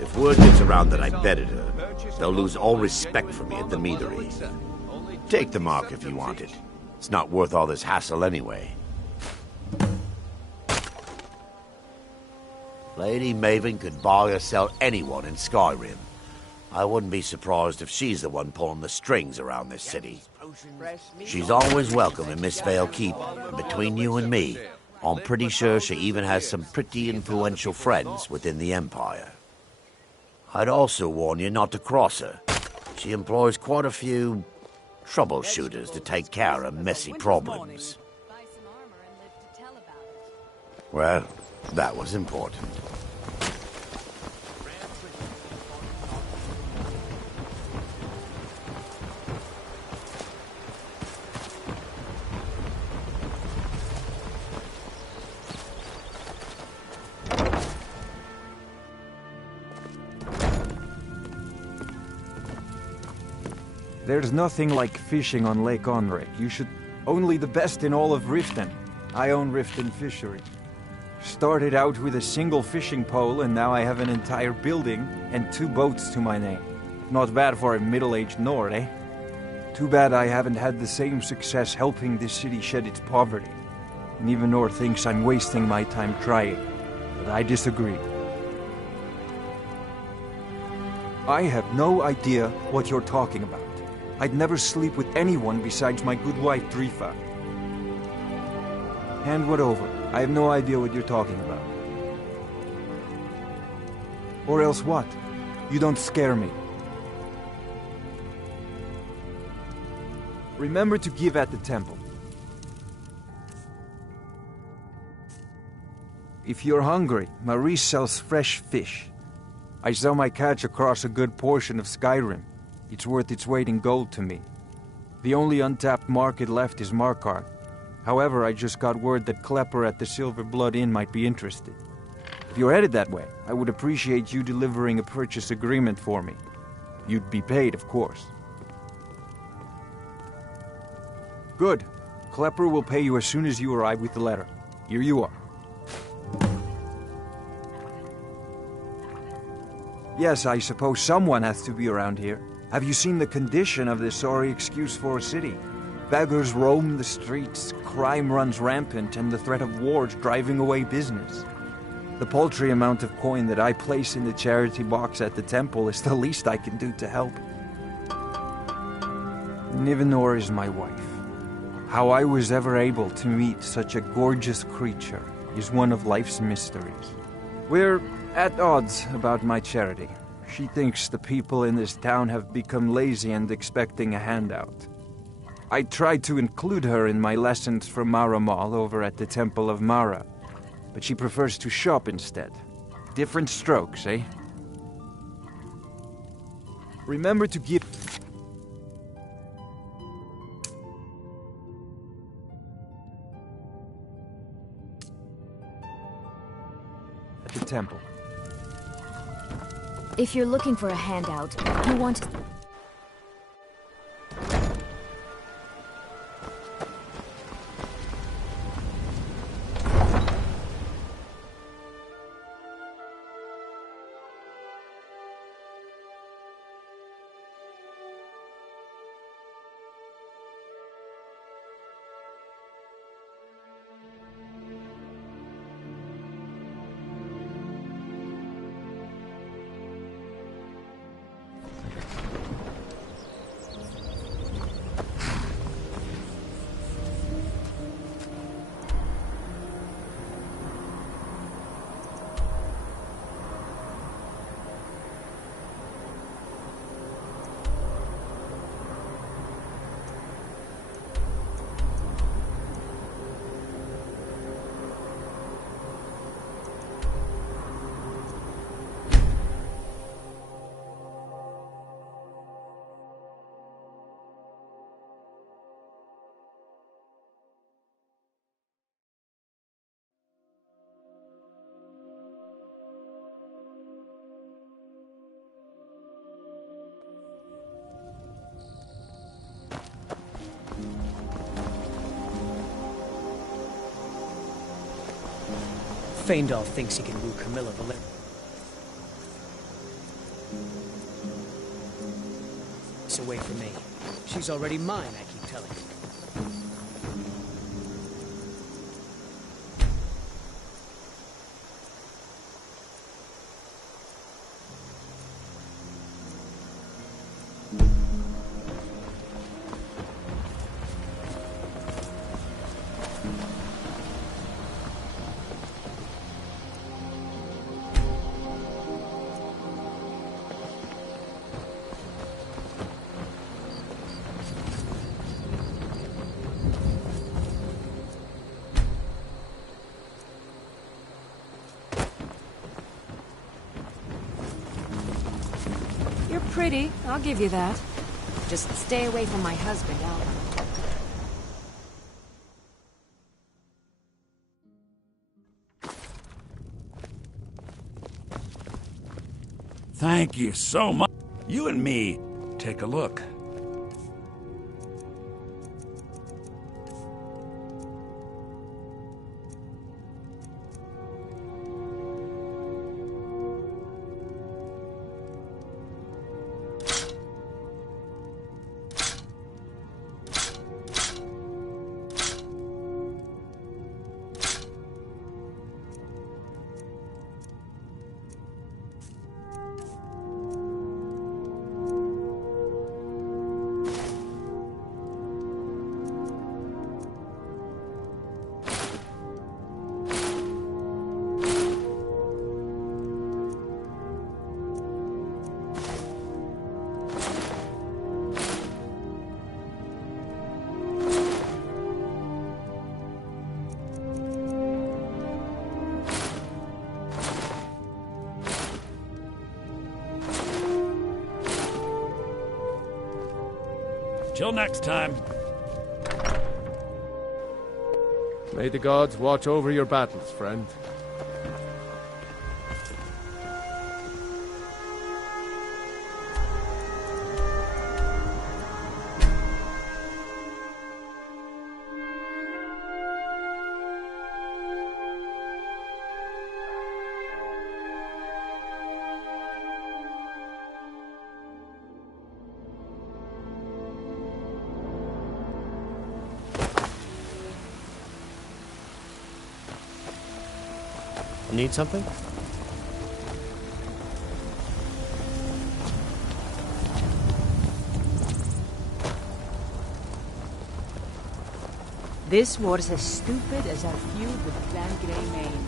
If word gets around that I betted her, they'll lose all respect for me at the meadery. Take the mark if you want it. It's not worth all this hassle anyway. Lady Maven could buy or sell anyone in Skyrim. I wouldn't be surprised if she's the one pulling the strings around this city. She's always welcome in Mistveil Keep, and between you and me, I'm pretty sure she even has some pretty influential friends within the Empire. I'd also warn you not to cross her. She employs quite a few troubleshooters to take care of messy problems. Well, that was important. There's nothing like fishing on Lake Onreg. You should... Only the best in all of Riften. I own Riften Fishery. Started out with a single fishing pole, and now I have an entire building and 2 boats to my name. Not bad for a middle-aged Nord, eh? Too bad I haven't had the same success helping this city shed its poverty. And even Nord thinks I'm wasting my time trying. But I disagree. I have no idea what you're talking about. I'd never sleep with anyone besides my good wife, Drifa. Hand what over. I have no idea what you're talking about. Or else what? You don't scare me. Remember to give at the temple. If you're hungry, Marie sells fresh fish. I sell my catch across a good portion of Skyrim. It's worth its weight in gold to me. The only untapped market left is Markarth. However, I just got word that Klepper at the Silver Blood Inn might be interested. If you're headed that way, I would appreciate you delivering a purchase agreement for me. You'd be paid, of course. Good. Klepper will pay you as soon as you arrive with the letter. Here you are. Yes, I suppose someone has to be around here. Have you seen the condition of this sorry excuse for a city? Beggars roam the streets, crime runs rampant, and the threat of war is driving away business. The paltry amount of coin that I place in the charity box at the temple is the least I can do to help. Nivenor is my wife. How I was ever able to meet such a gorgeous creature is one of life's mysteries. We're at odds about my charity. She thinks the people in this town have become lazy and expecting a handout. I tried to include her in my lessons from Mara Mall over at the Temple of Mara, but she prefers to shop instead. Different strokes, eh? Remember to give... at the temple. If you're looking for a handout, you want... Faendal thinks he can woo Camilla Valer. It's away from me. She's already mine, I keep telling you. Pretty, I'll give you that. Just stay away from my husband, Alvin. Thank you so much. You and me, take a look. Till next time. May the gods watch over your battles, friend. Need something? This war's as stupid as our feud with Clan Greymane.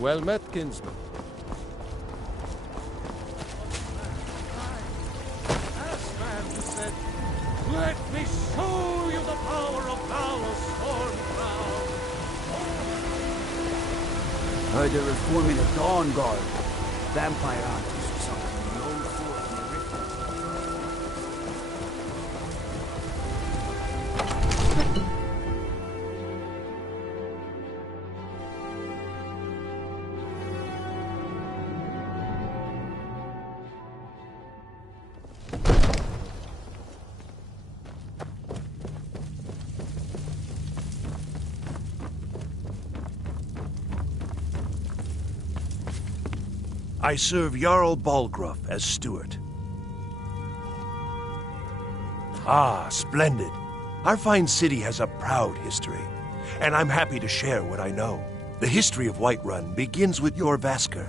Well met, kinsman. Let me show you the power of Valor's Stormcloud! Heard they're reforming the Dawn Guard. Vampire hunters or something. The old fort in the rift. I serve Jarl Balgruuf as steward. Ah, splendid. Our fine city has a proud history, and I'm happy to share what I know. The history of Whiterun begins with your Vasker,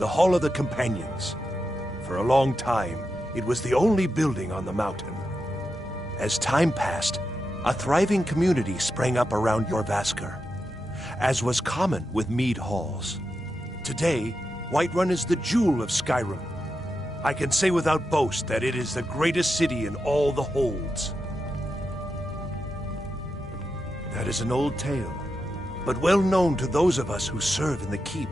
the Hall of the Companions. For a long time, it was the only building on the mountain. As time passed, a thriving community sprang up around your Vasker, as was common with mead halls. Today, Whiterun is the jewel of Skyrim. I can say without boast that it is the greatest city in all the holds. That is an old tale, but well known to those of us who serve in the keep.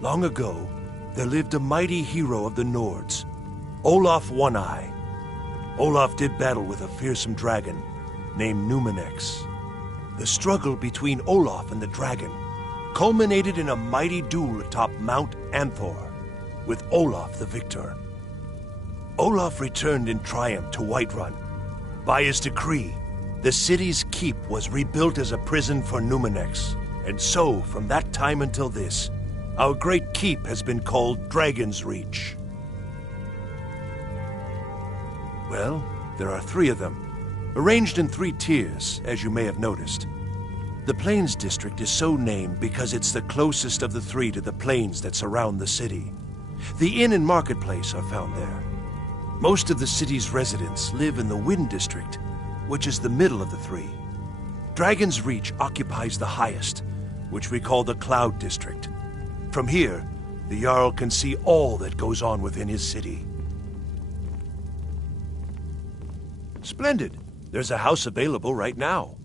Long ago, there lived a mighty hero of the Nords, Olaf One-Eye. Olaf did battle with a fearsome dragon named Numenex. The struggle between Olaf and the dragon culminated in a mighty duel atop Mount Anthor, with Olaf the victor. Olaf returned in triumph to Whiterun, By his decree, the city's keep was rebuilt as a prison for Numenex. And so, from that time until this, our great keep has been called Dragon's Reach. Well, there are 3 of them, arranged in 3 tiers, as you may have noticed. The Plains District is so named because it's the closest of the 3 to the plains that surround the city. The inn and marketplace are found there. Most of the city's residents live in the Wind District, which is the middle of the 3. Dragon's Reach occupies the highest, which we call the Cloud District. From here, the Jarl can see all that goes on within his city. Splendid. There's a house available right now.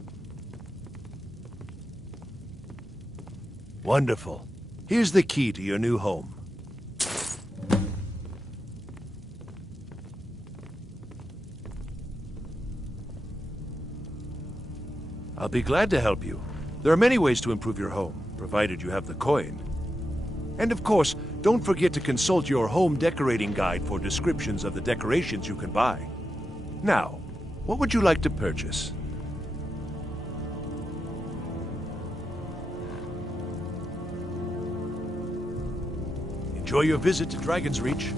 Wonderful. Here's the key to your new home. I'll be glad to help you. There are many ways to improve your home, provided you have the coin. And of course, don't forget to consult your home decorating guide for descriptions of the decorations you can buy. Now, what would you like to purchase? Enjoy your visit to Dragon's Reach.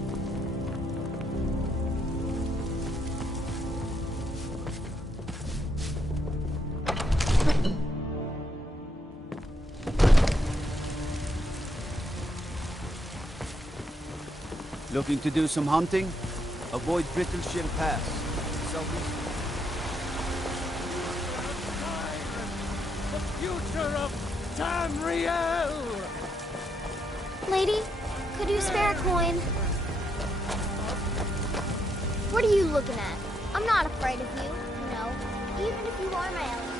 Looking to do some hunting? Avoid Brittleshire Pass. Southeast. The future of Tamriel! Lady, could you spare a coin? What are you looking at? I'm not afraid of you, even if you are my ally.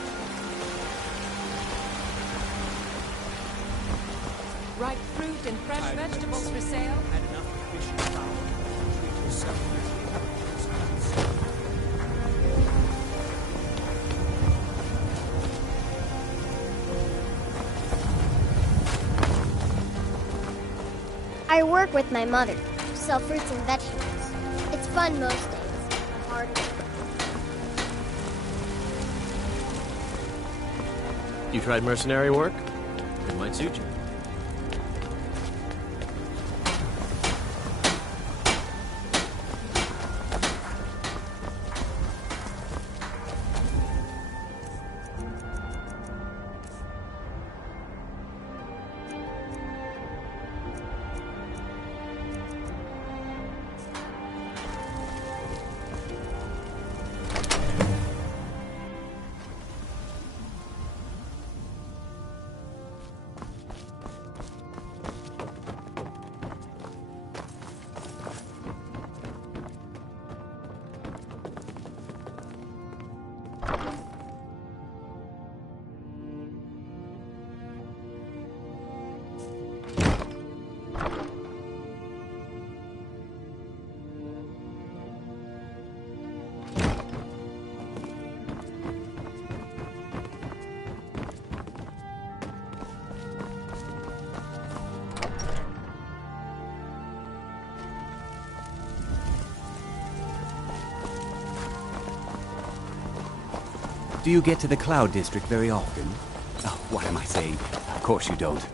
Ripe fruit and fresh vegetables for sale. I work with my mother, sell fruits and vegetables. It's fun most days, but hard work. You tried mercenary work? It might suit you. Do you get to the Cloud District very often? Oh, what am I saying? Of course you don't.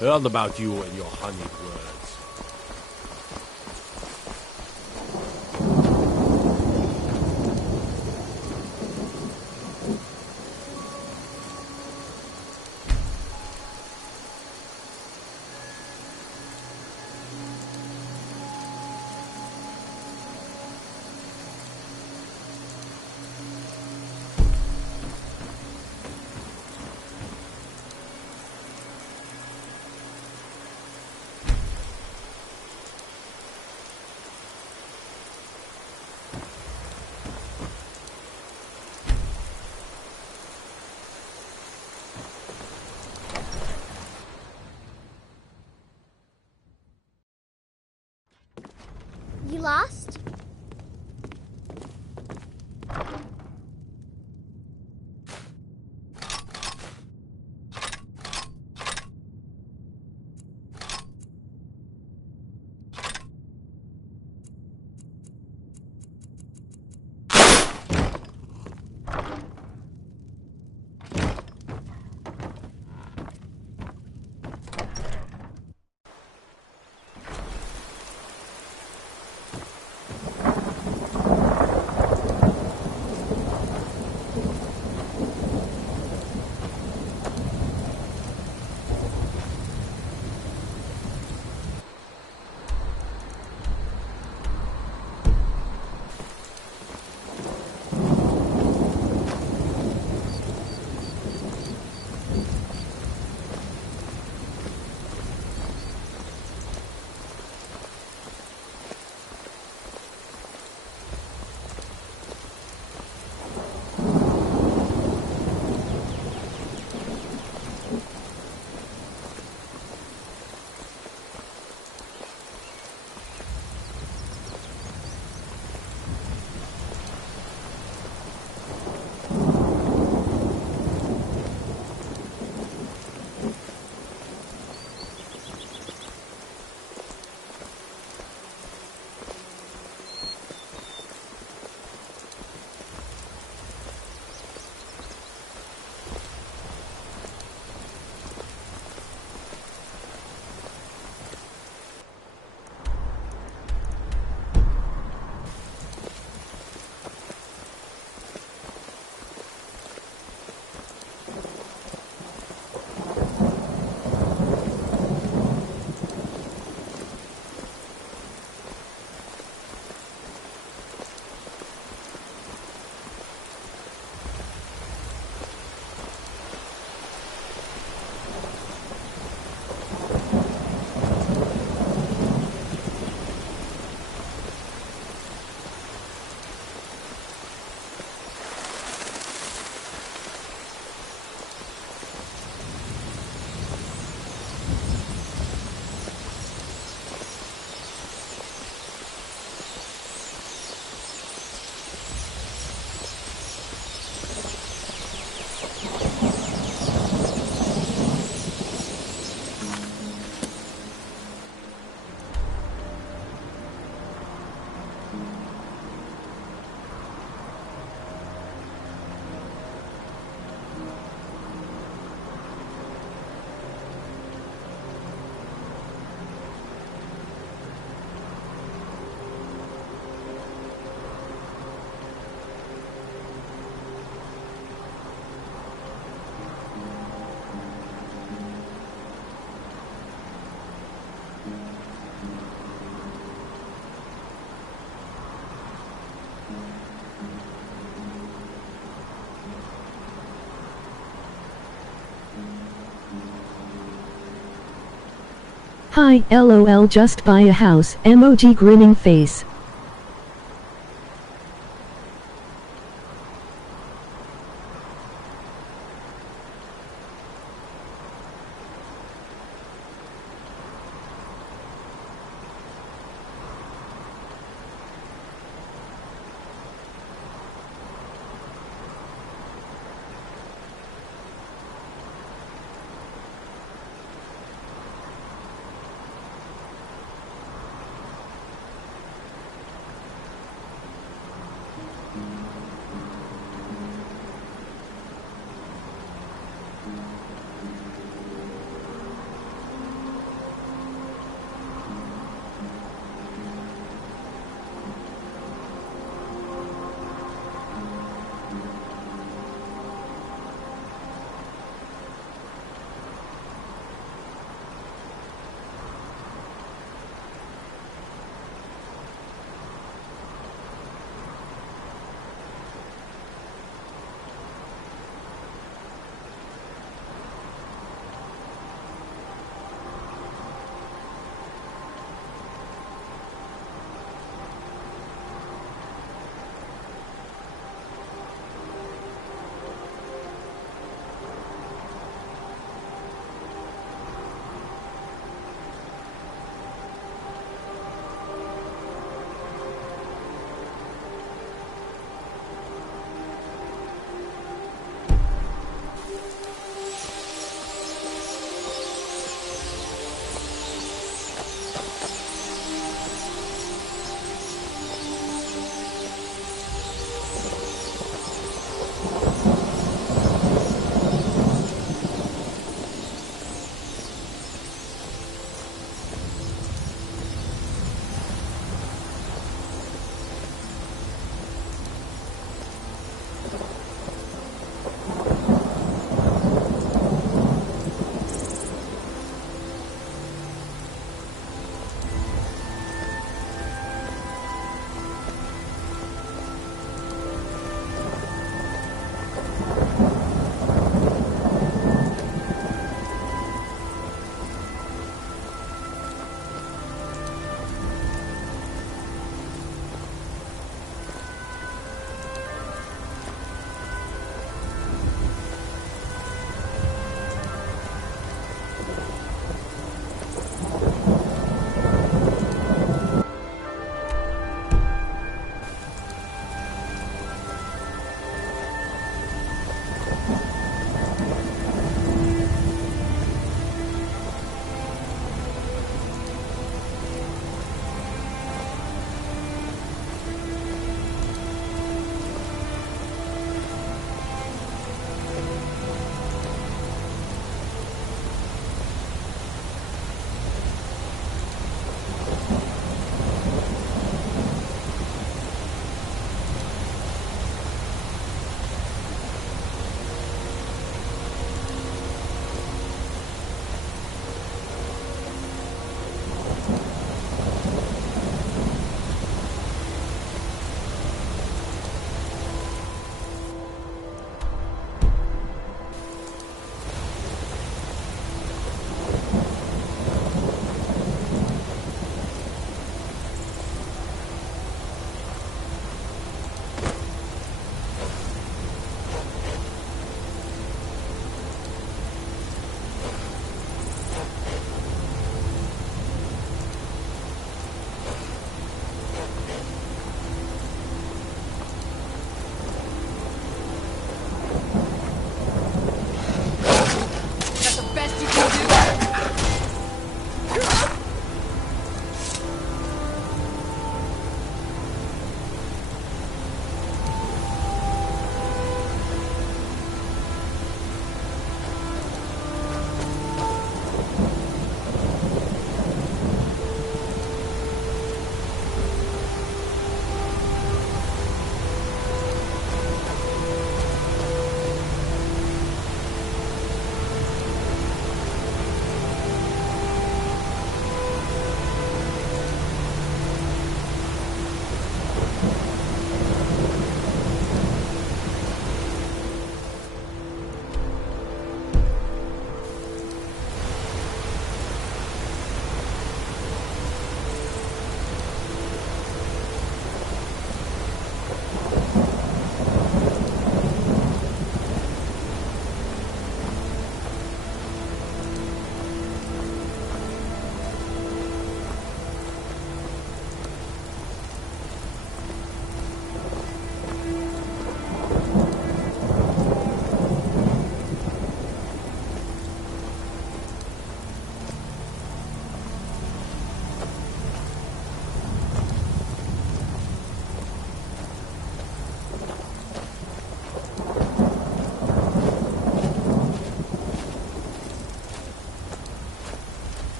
Heard about you and your honeyed words. You lost? Hi, LOL, just buy a house, emoji grinning face.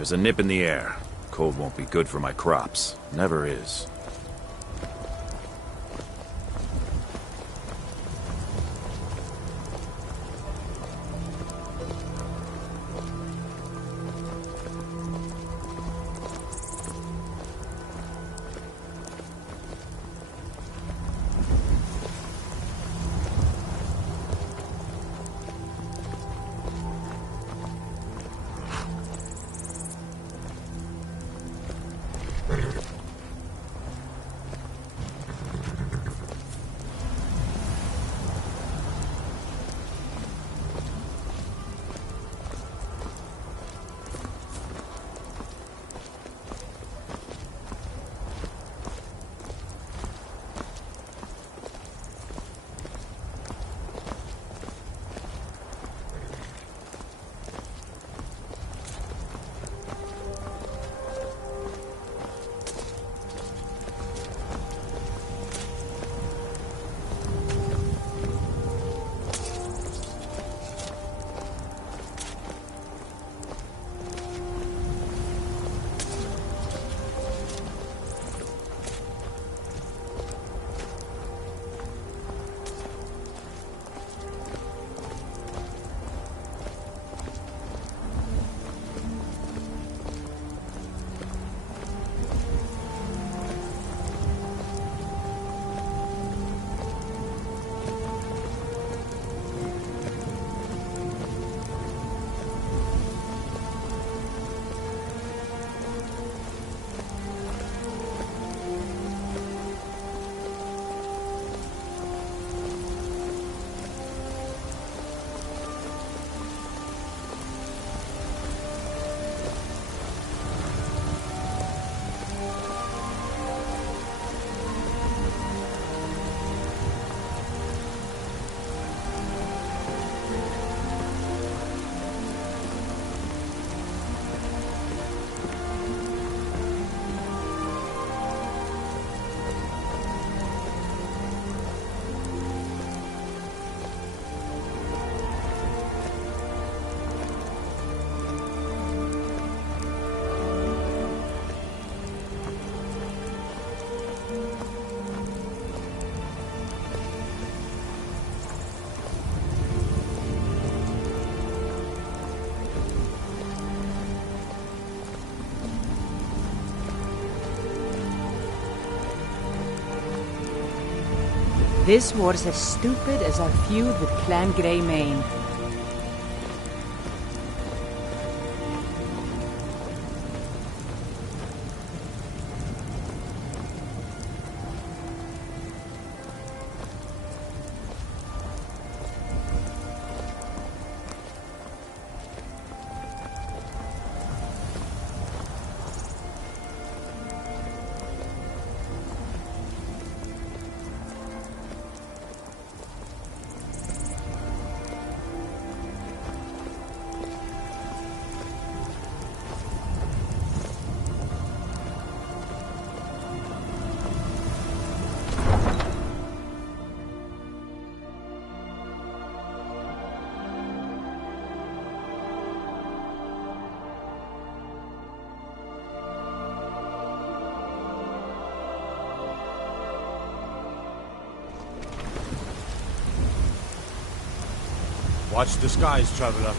There's a nip in the air. Cold won't be good for my crops. Never is. This war's as stupid as our feud with Clan Greymane. Watch the skies, traveler.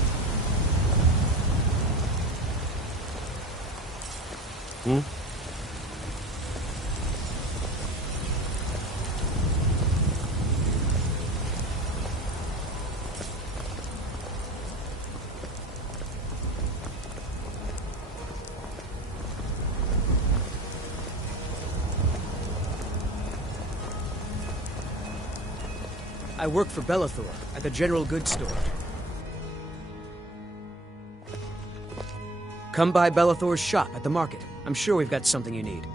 I work for Bellathor at the General Goods Store. Come by Bellathor's shop at the market. I'm sure we've got something you need.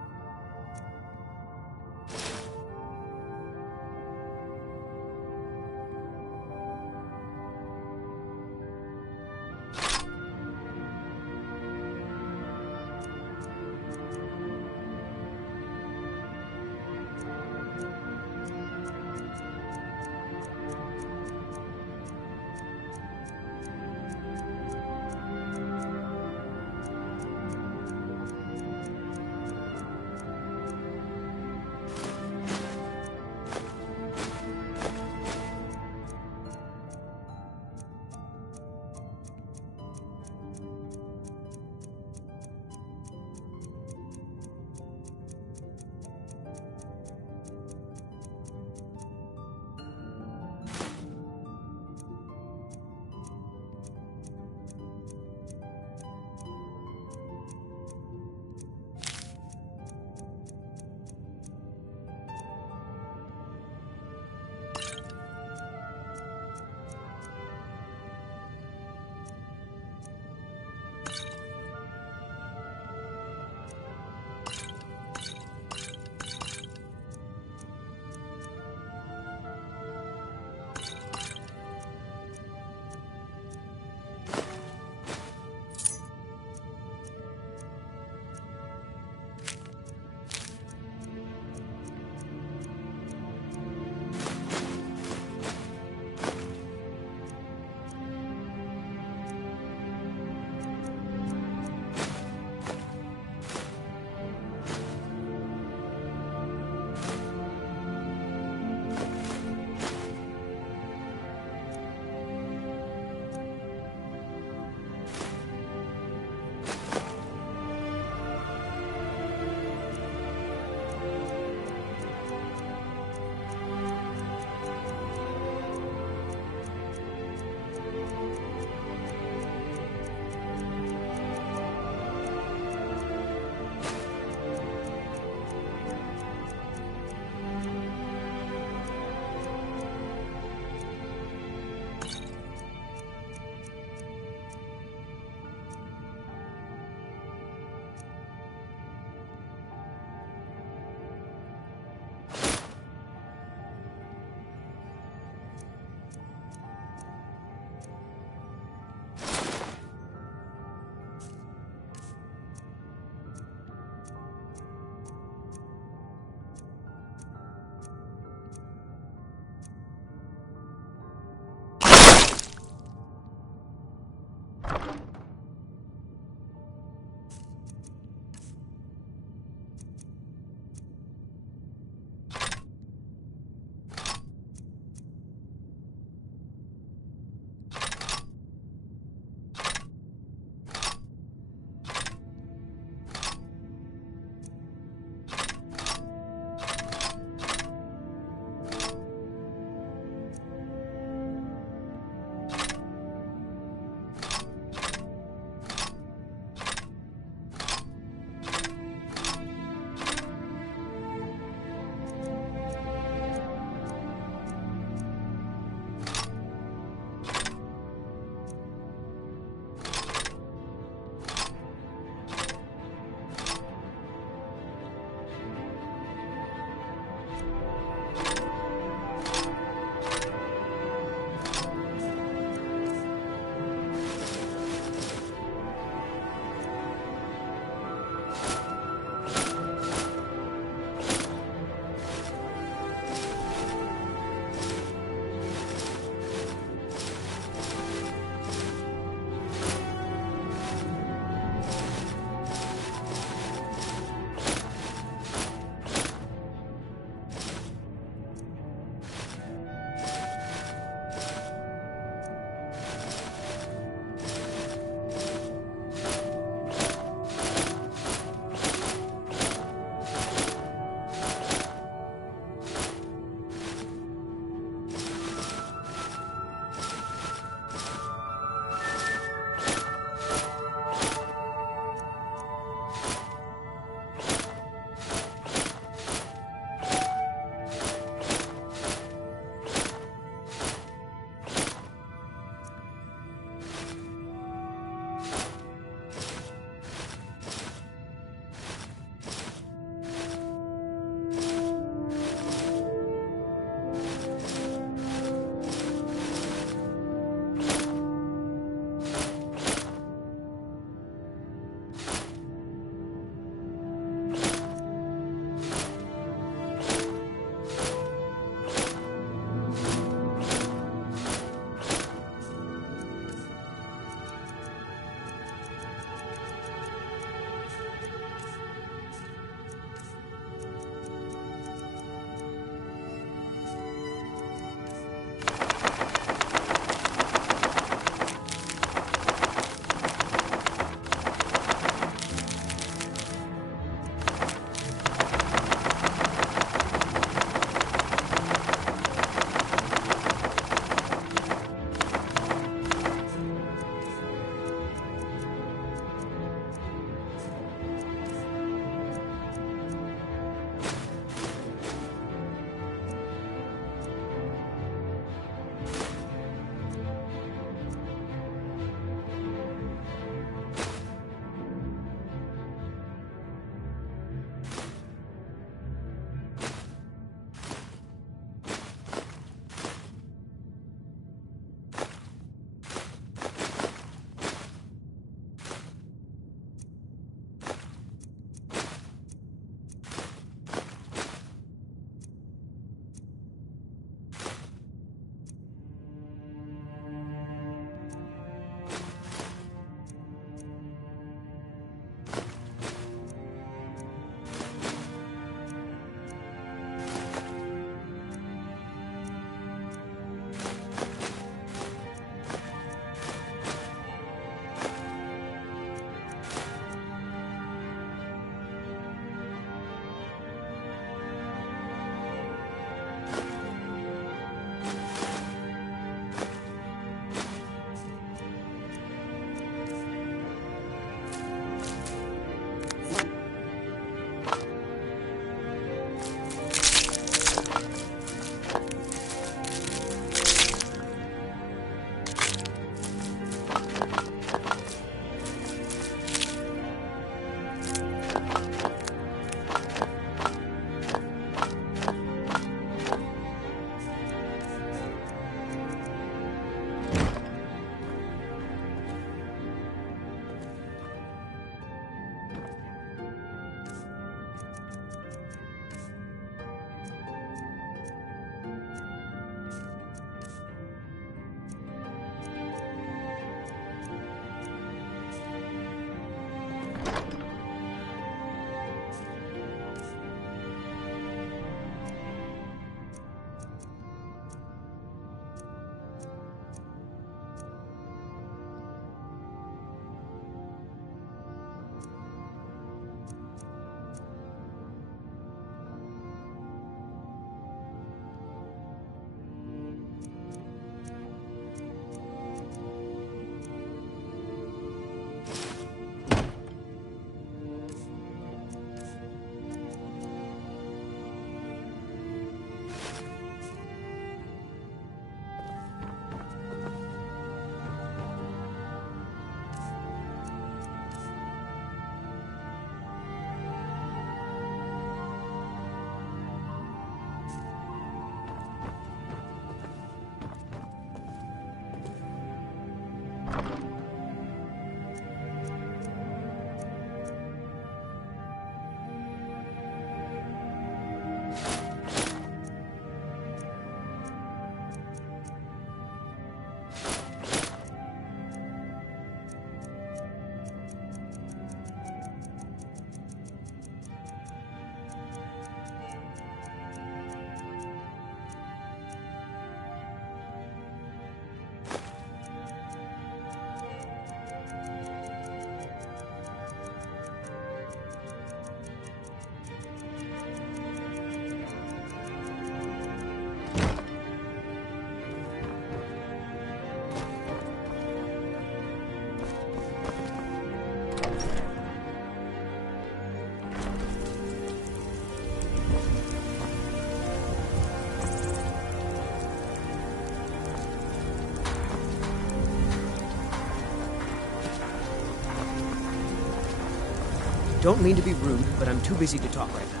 Don't mean to be rude, but I'm too busy to talk right now.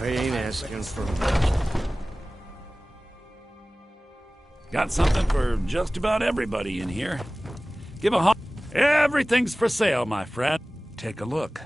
I ain't asking for much. Got something for just about everybody in here. Give a hot. Everything's for sale, my friend. Take a look.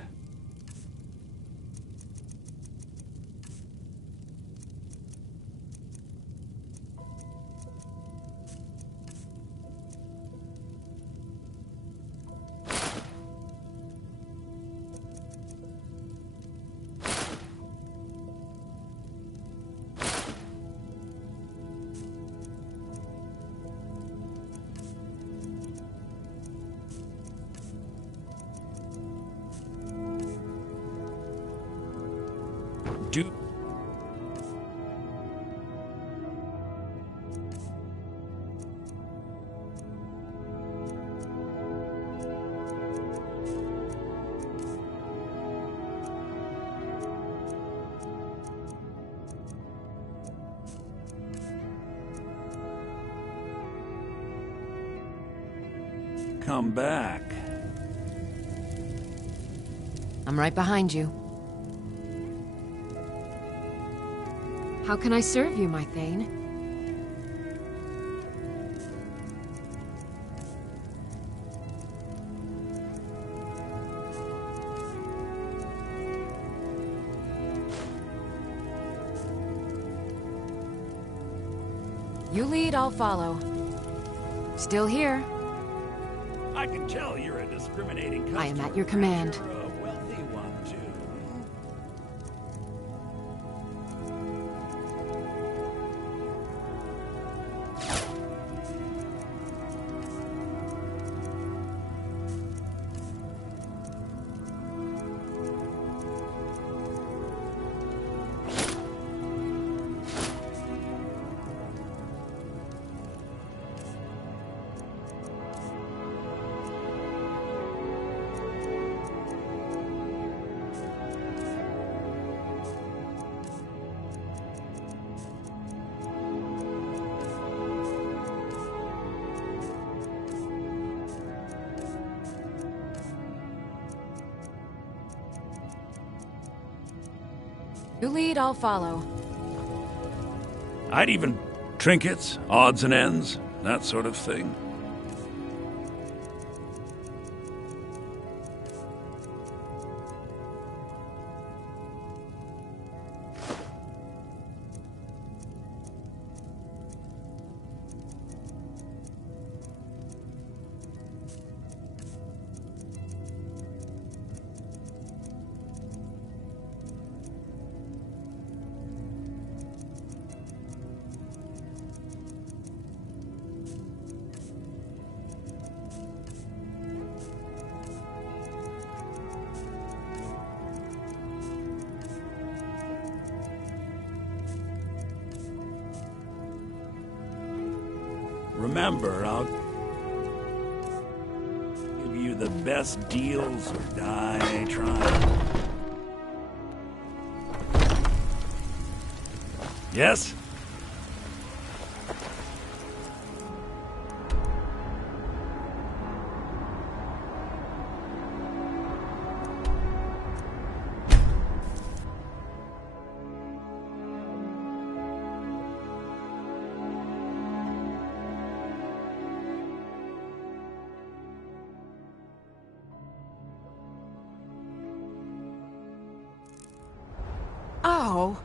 Do come back. I'm right behind you. How can I serve you, my Thane? You lead, I'll follow. Still here. I can tell you're a discriminating customer. I am at your command. You're a wealthy one, too. You lead, I'll follow. I'd even trinkets, odds and ends, that sort of thing. Remember, I'll give you the best deals or die trying. Yes? Oh.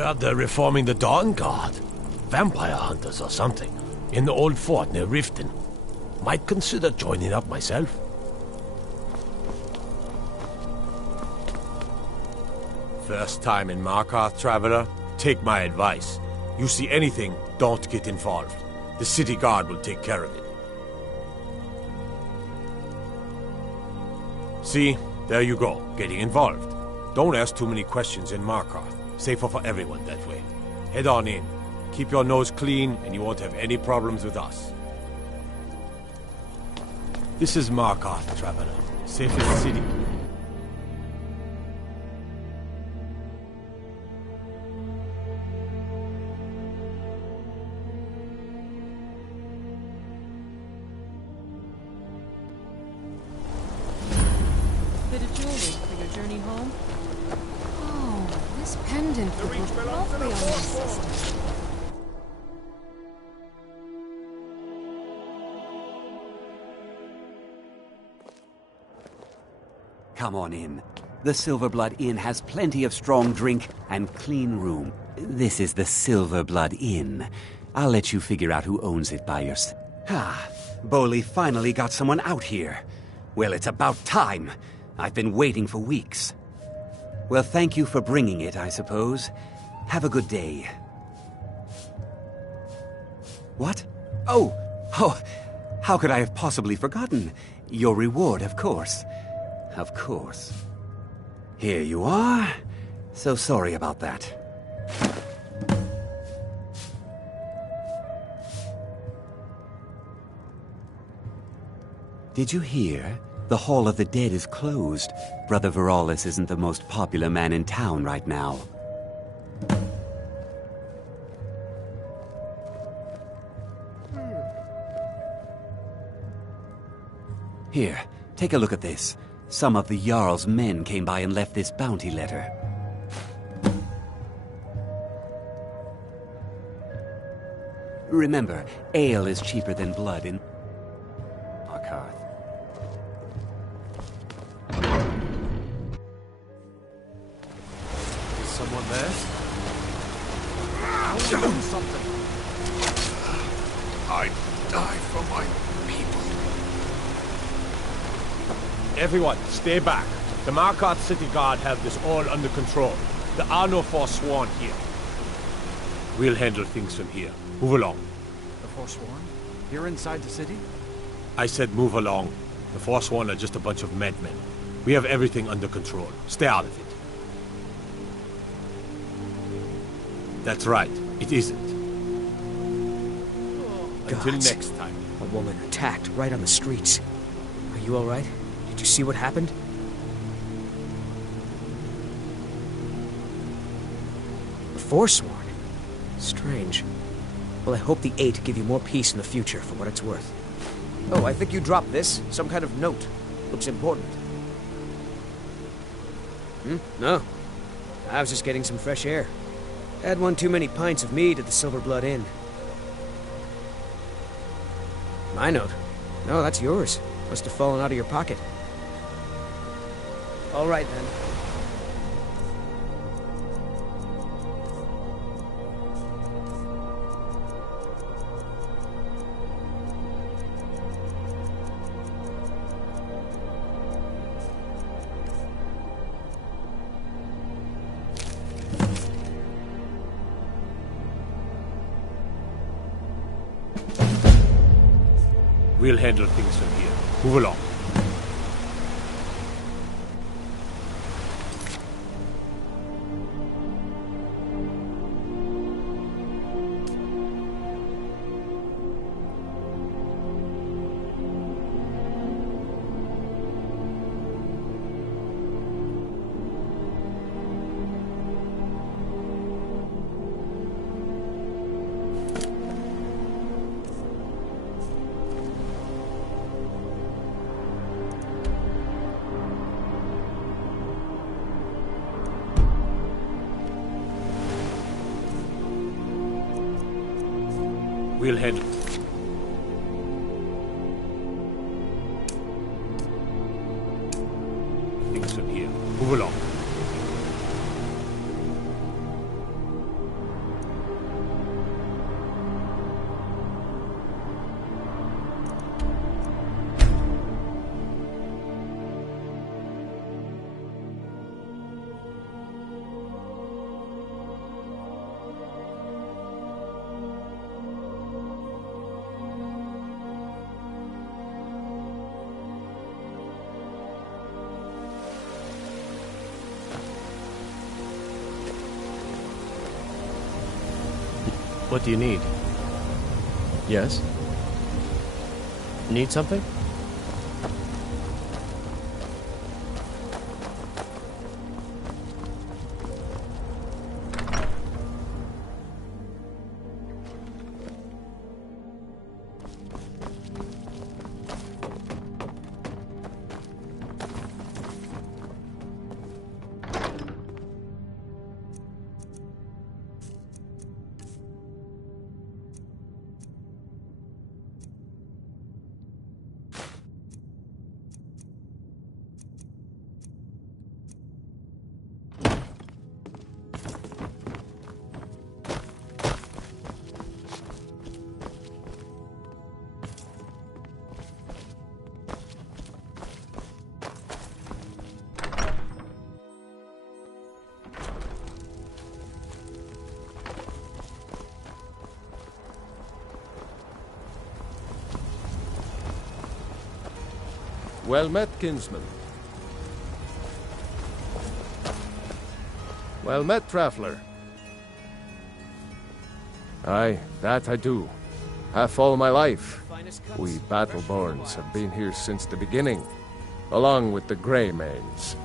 Heard they're reforming the Dawn Guard. Vampire hunters or something. In the old fort near Riften. Might consider joining up myself. First time in Markarth, traveler? Take my advice. You see anything, don't get involved. The city guard will take care of it. See? There you go, getting involved. Don't ask too many questions in Markarth. Safer for everyone that way. Head on in. Keep your nose clean, and you won't have any problems with us. This is Markarth, traveler. Safest city. Bit of jewelry for your journey home? Oh, this pendant would look lovely on my sister. Come on in. The Silverblood Inn has plenty of strong drink and clean room. This is the Silverblood Inn. I'll let you figure out who owns it by yourself. Ah, Boley finally got someone out here. Well, it's about time. I've been waiting for weeks. Well, thank you for bringing it, I suppose. Have a good day. What? Oh, how could I have possibly forgotten? Your reward, of course. Of course. Here you are. So sorry about that. Did you hear? The Hall of the Dead is closed. Brother Veralis isn't the most popular man in town right now. Here, take a look at this. Some of the Jarl's men came by and left this bounty letter. Remember, ale is cheaper than blood in Markarth. Is someone there? Do something. I die for my people. Everyone, stay back. The Markarth City Guard have this all under control. There are no Forsworn here. We'll handle things from here. Move along. The Forsworn? Here inside the city? I said move along. The Forsworn are just a bunch of madmen. We have everything under control. Stay out of it. That's right. It isn't. Until Gods. next time. A woman attacked right on the streets. Are you all right? Did you see what happened? The Forsworn? Strange. Well, I hope the Eight give you more peace in the future, for what it's worth. Oh, I think you dropped this. Some kind of note. Looks important. No. I was just getting some fresh air. Had one too many pints of mead at the Silverblood Inn. My note? No, that's yours. Must have fallen out of your pocket. All right, then. We'll handle things from here. Move along. We'll handle things from here. Move along. What do you need? Yes? Need something? Well met, kinsman. Well met, traveler. Aye, that I do. Half all my life. We Battleborns have been here since the beginning, along with the Greymanes.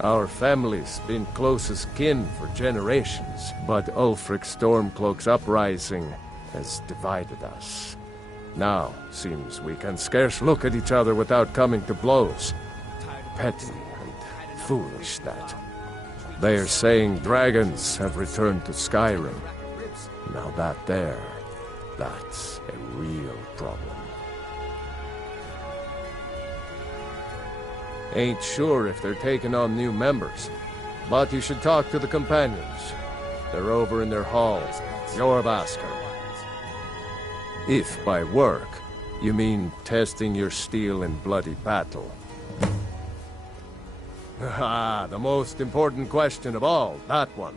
Our family's been close as kin for generations, but Ulfric Stormcloak's uprising has divided us. Now, seems we can scarce look at each other without coming to blows. Petty and foolish, that. They are saying dragons have returned to Skyrim. Now that's a real problem. Ain't sure if they're taking on new members, but you should talk to the companions. They're over in their hall, Jorvaskr. If by work, you mean testing your steel in bloody battle. Ah, the most important question of all, that one.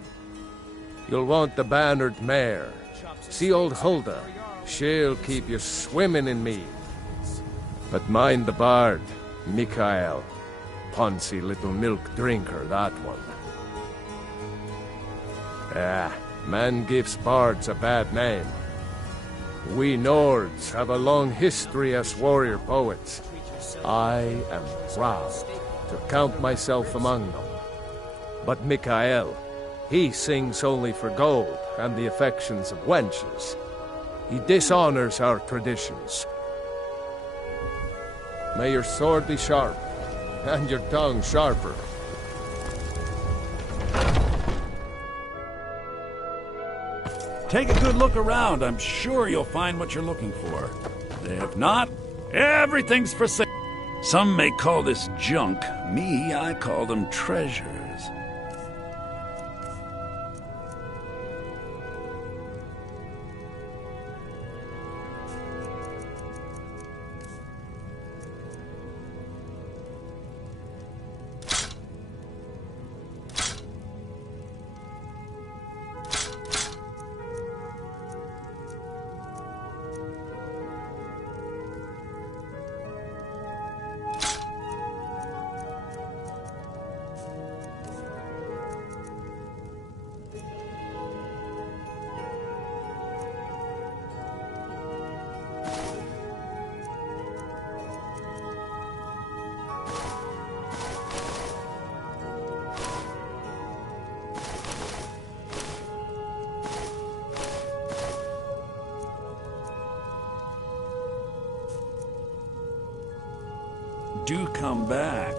You'll want the bannered mare. See old Hulda. She'll keep you swimming in mead. But mind the bard, Mikael. Poncy little milk drinker, that one. Ah, man gives bards a bad name. We Nords have a long history as warrior poets. I am proud to count myself among them. But Mikael, he sings only for gold and the affections of wenches. He dishonors our traditions. May your sword be sharp, and your tongue sharper. Take a good look around. I'm sure you'll find what you're looking for. If not, everything's for sale. Some may call this junk. Me, I call them treasures. Do come back.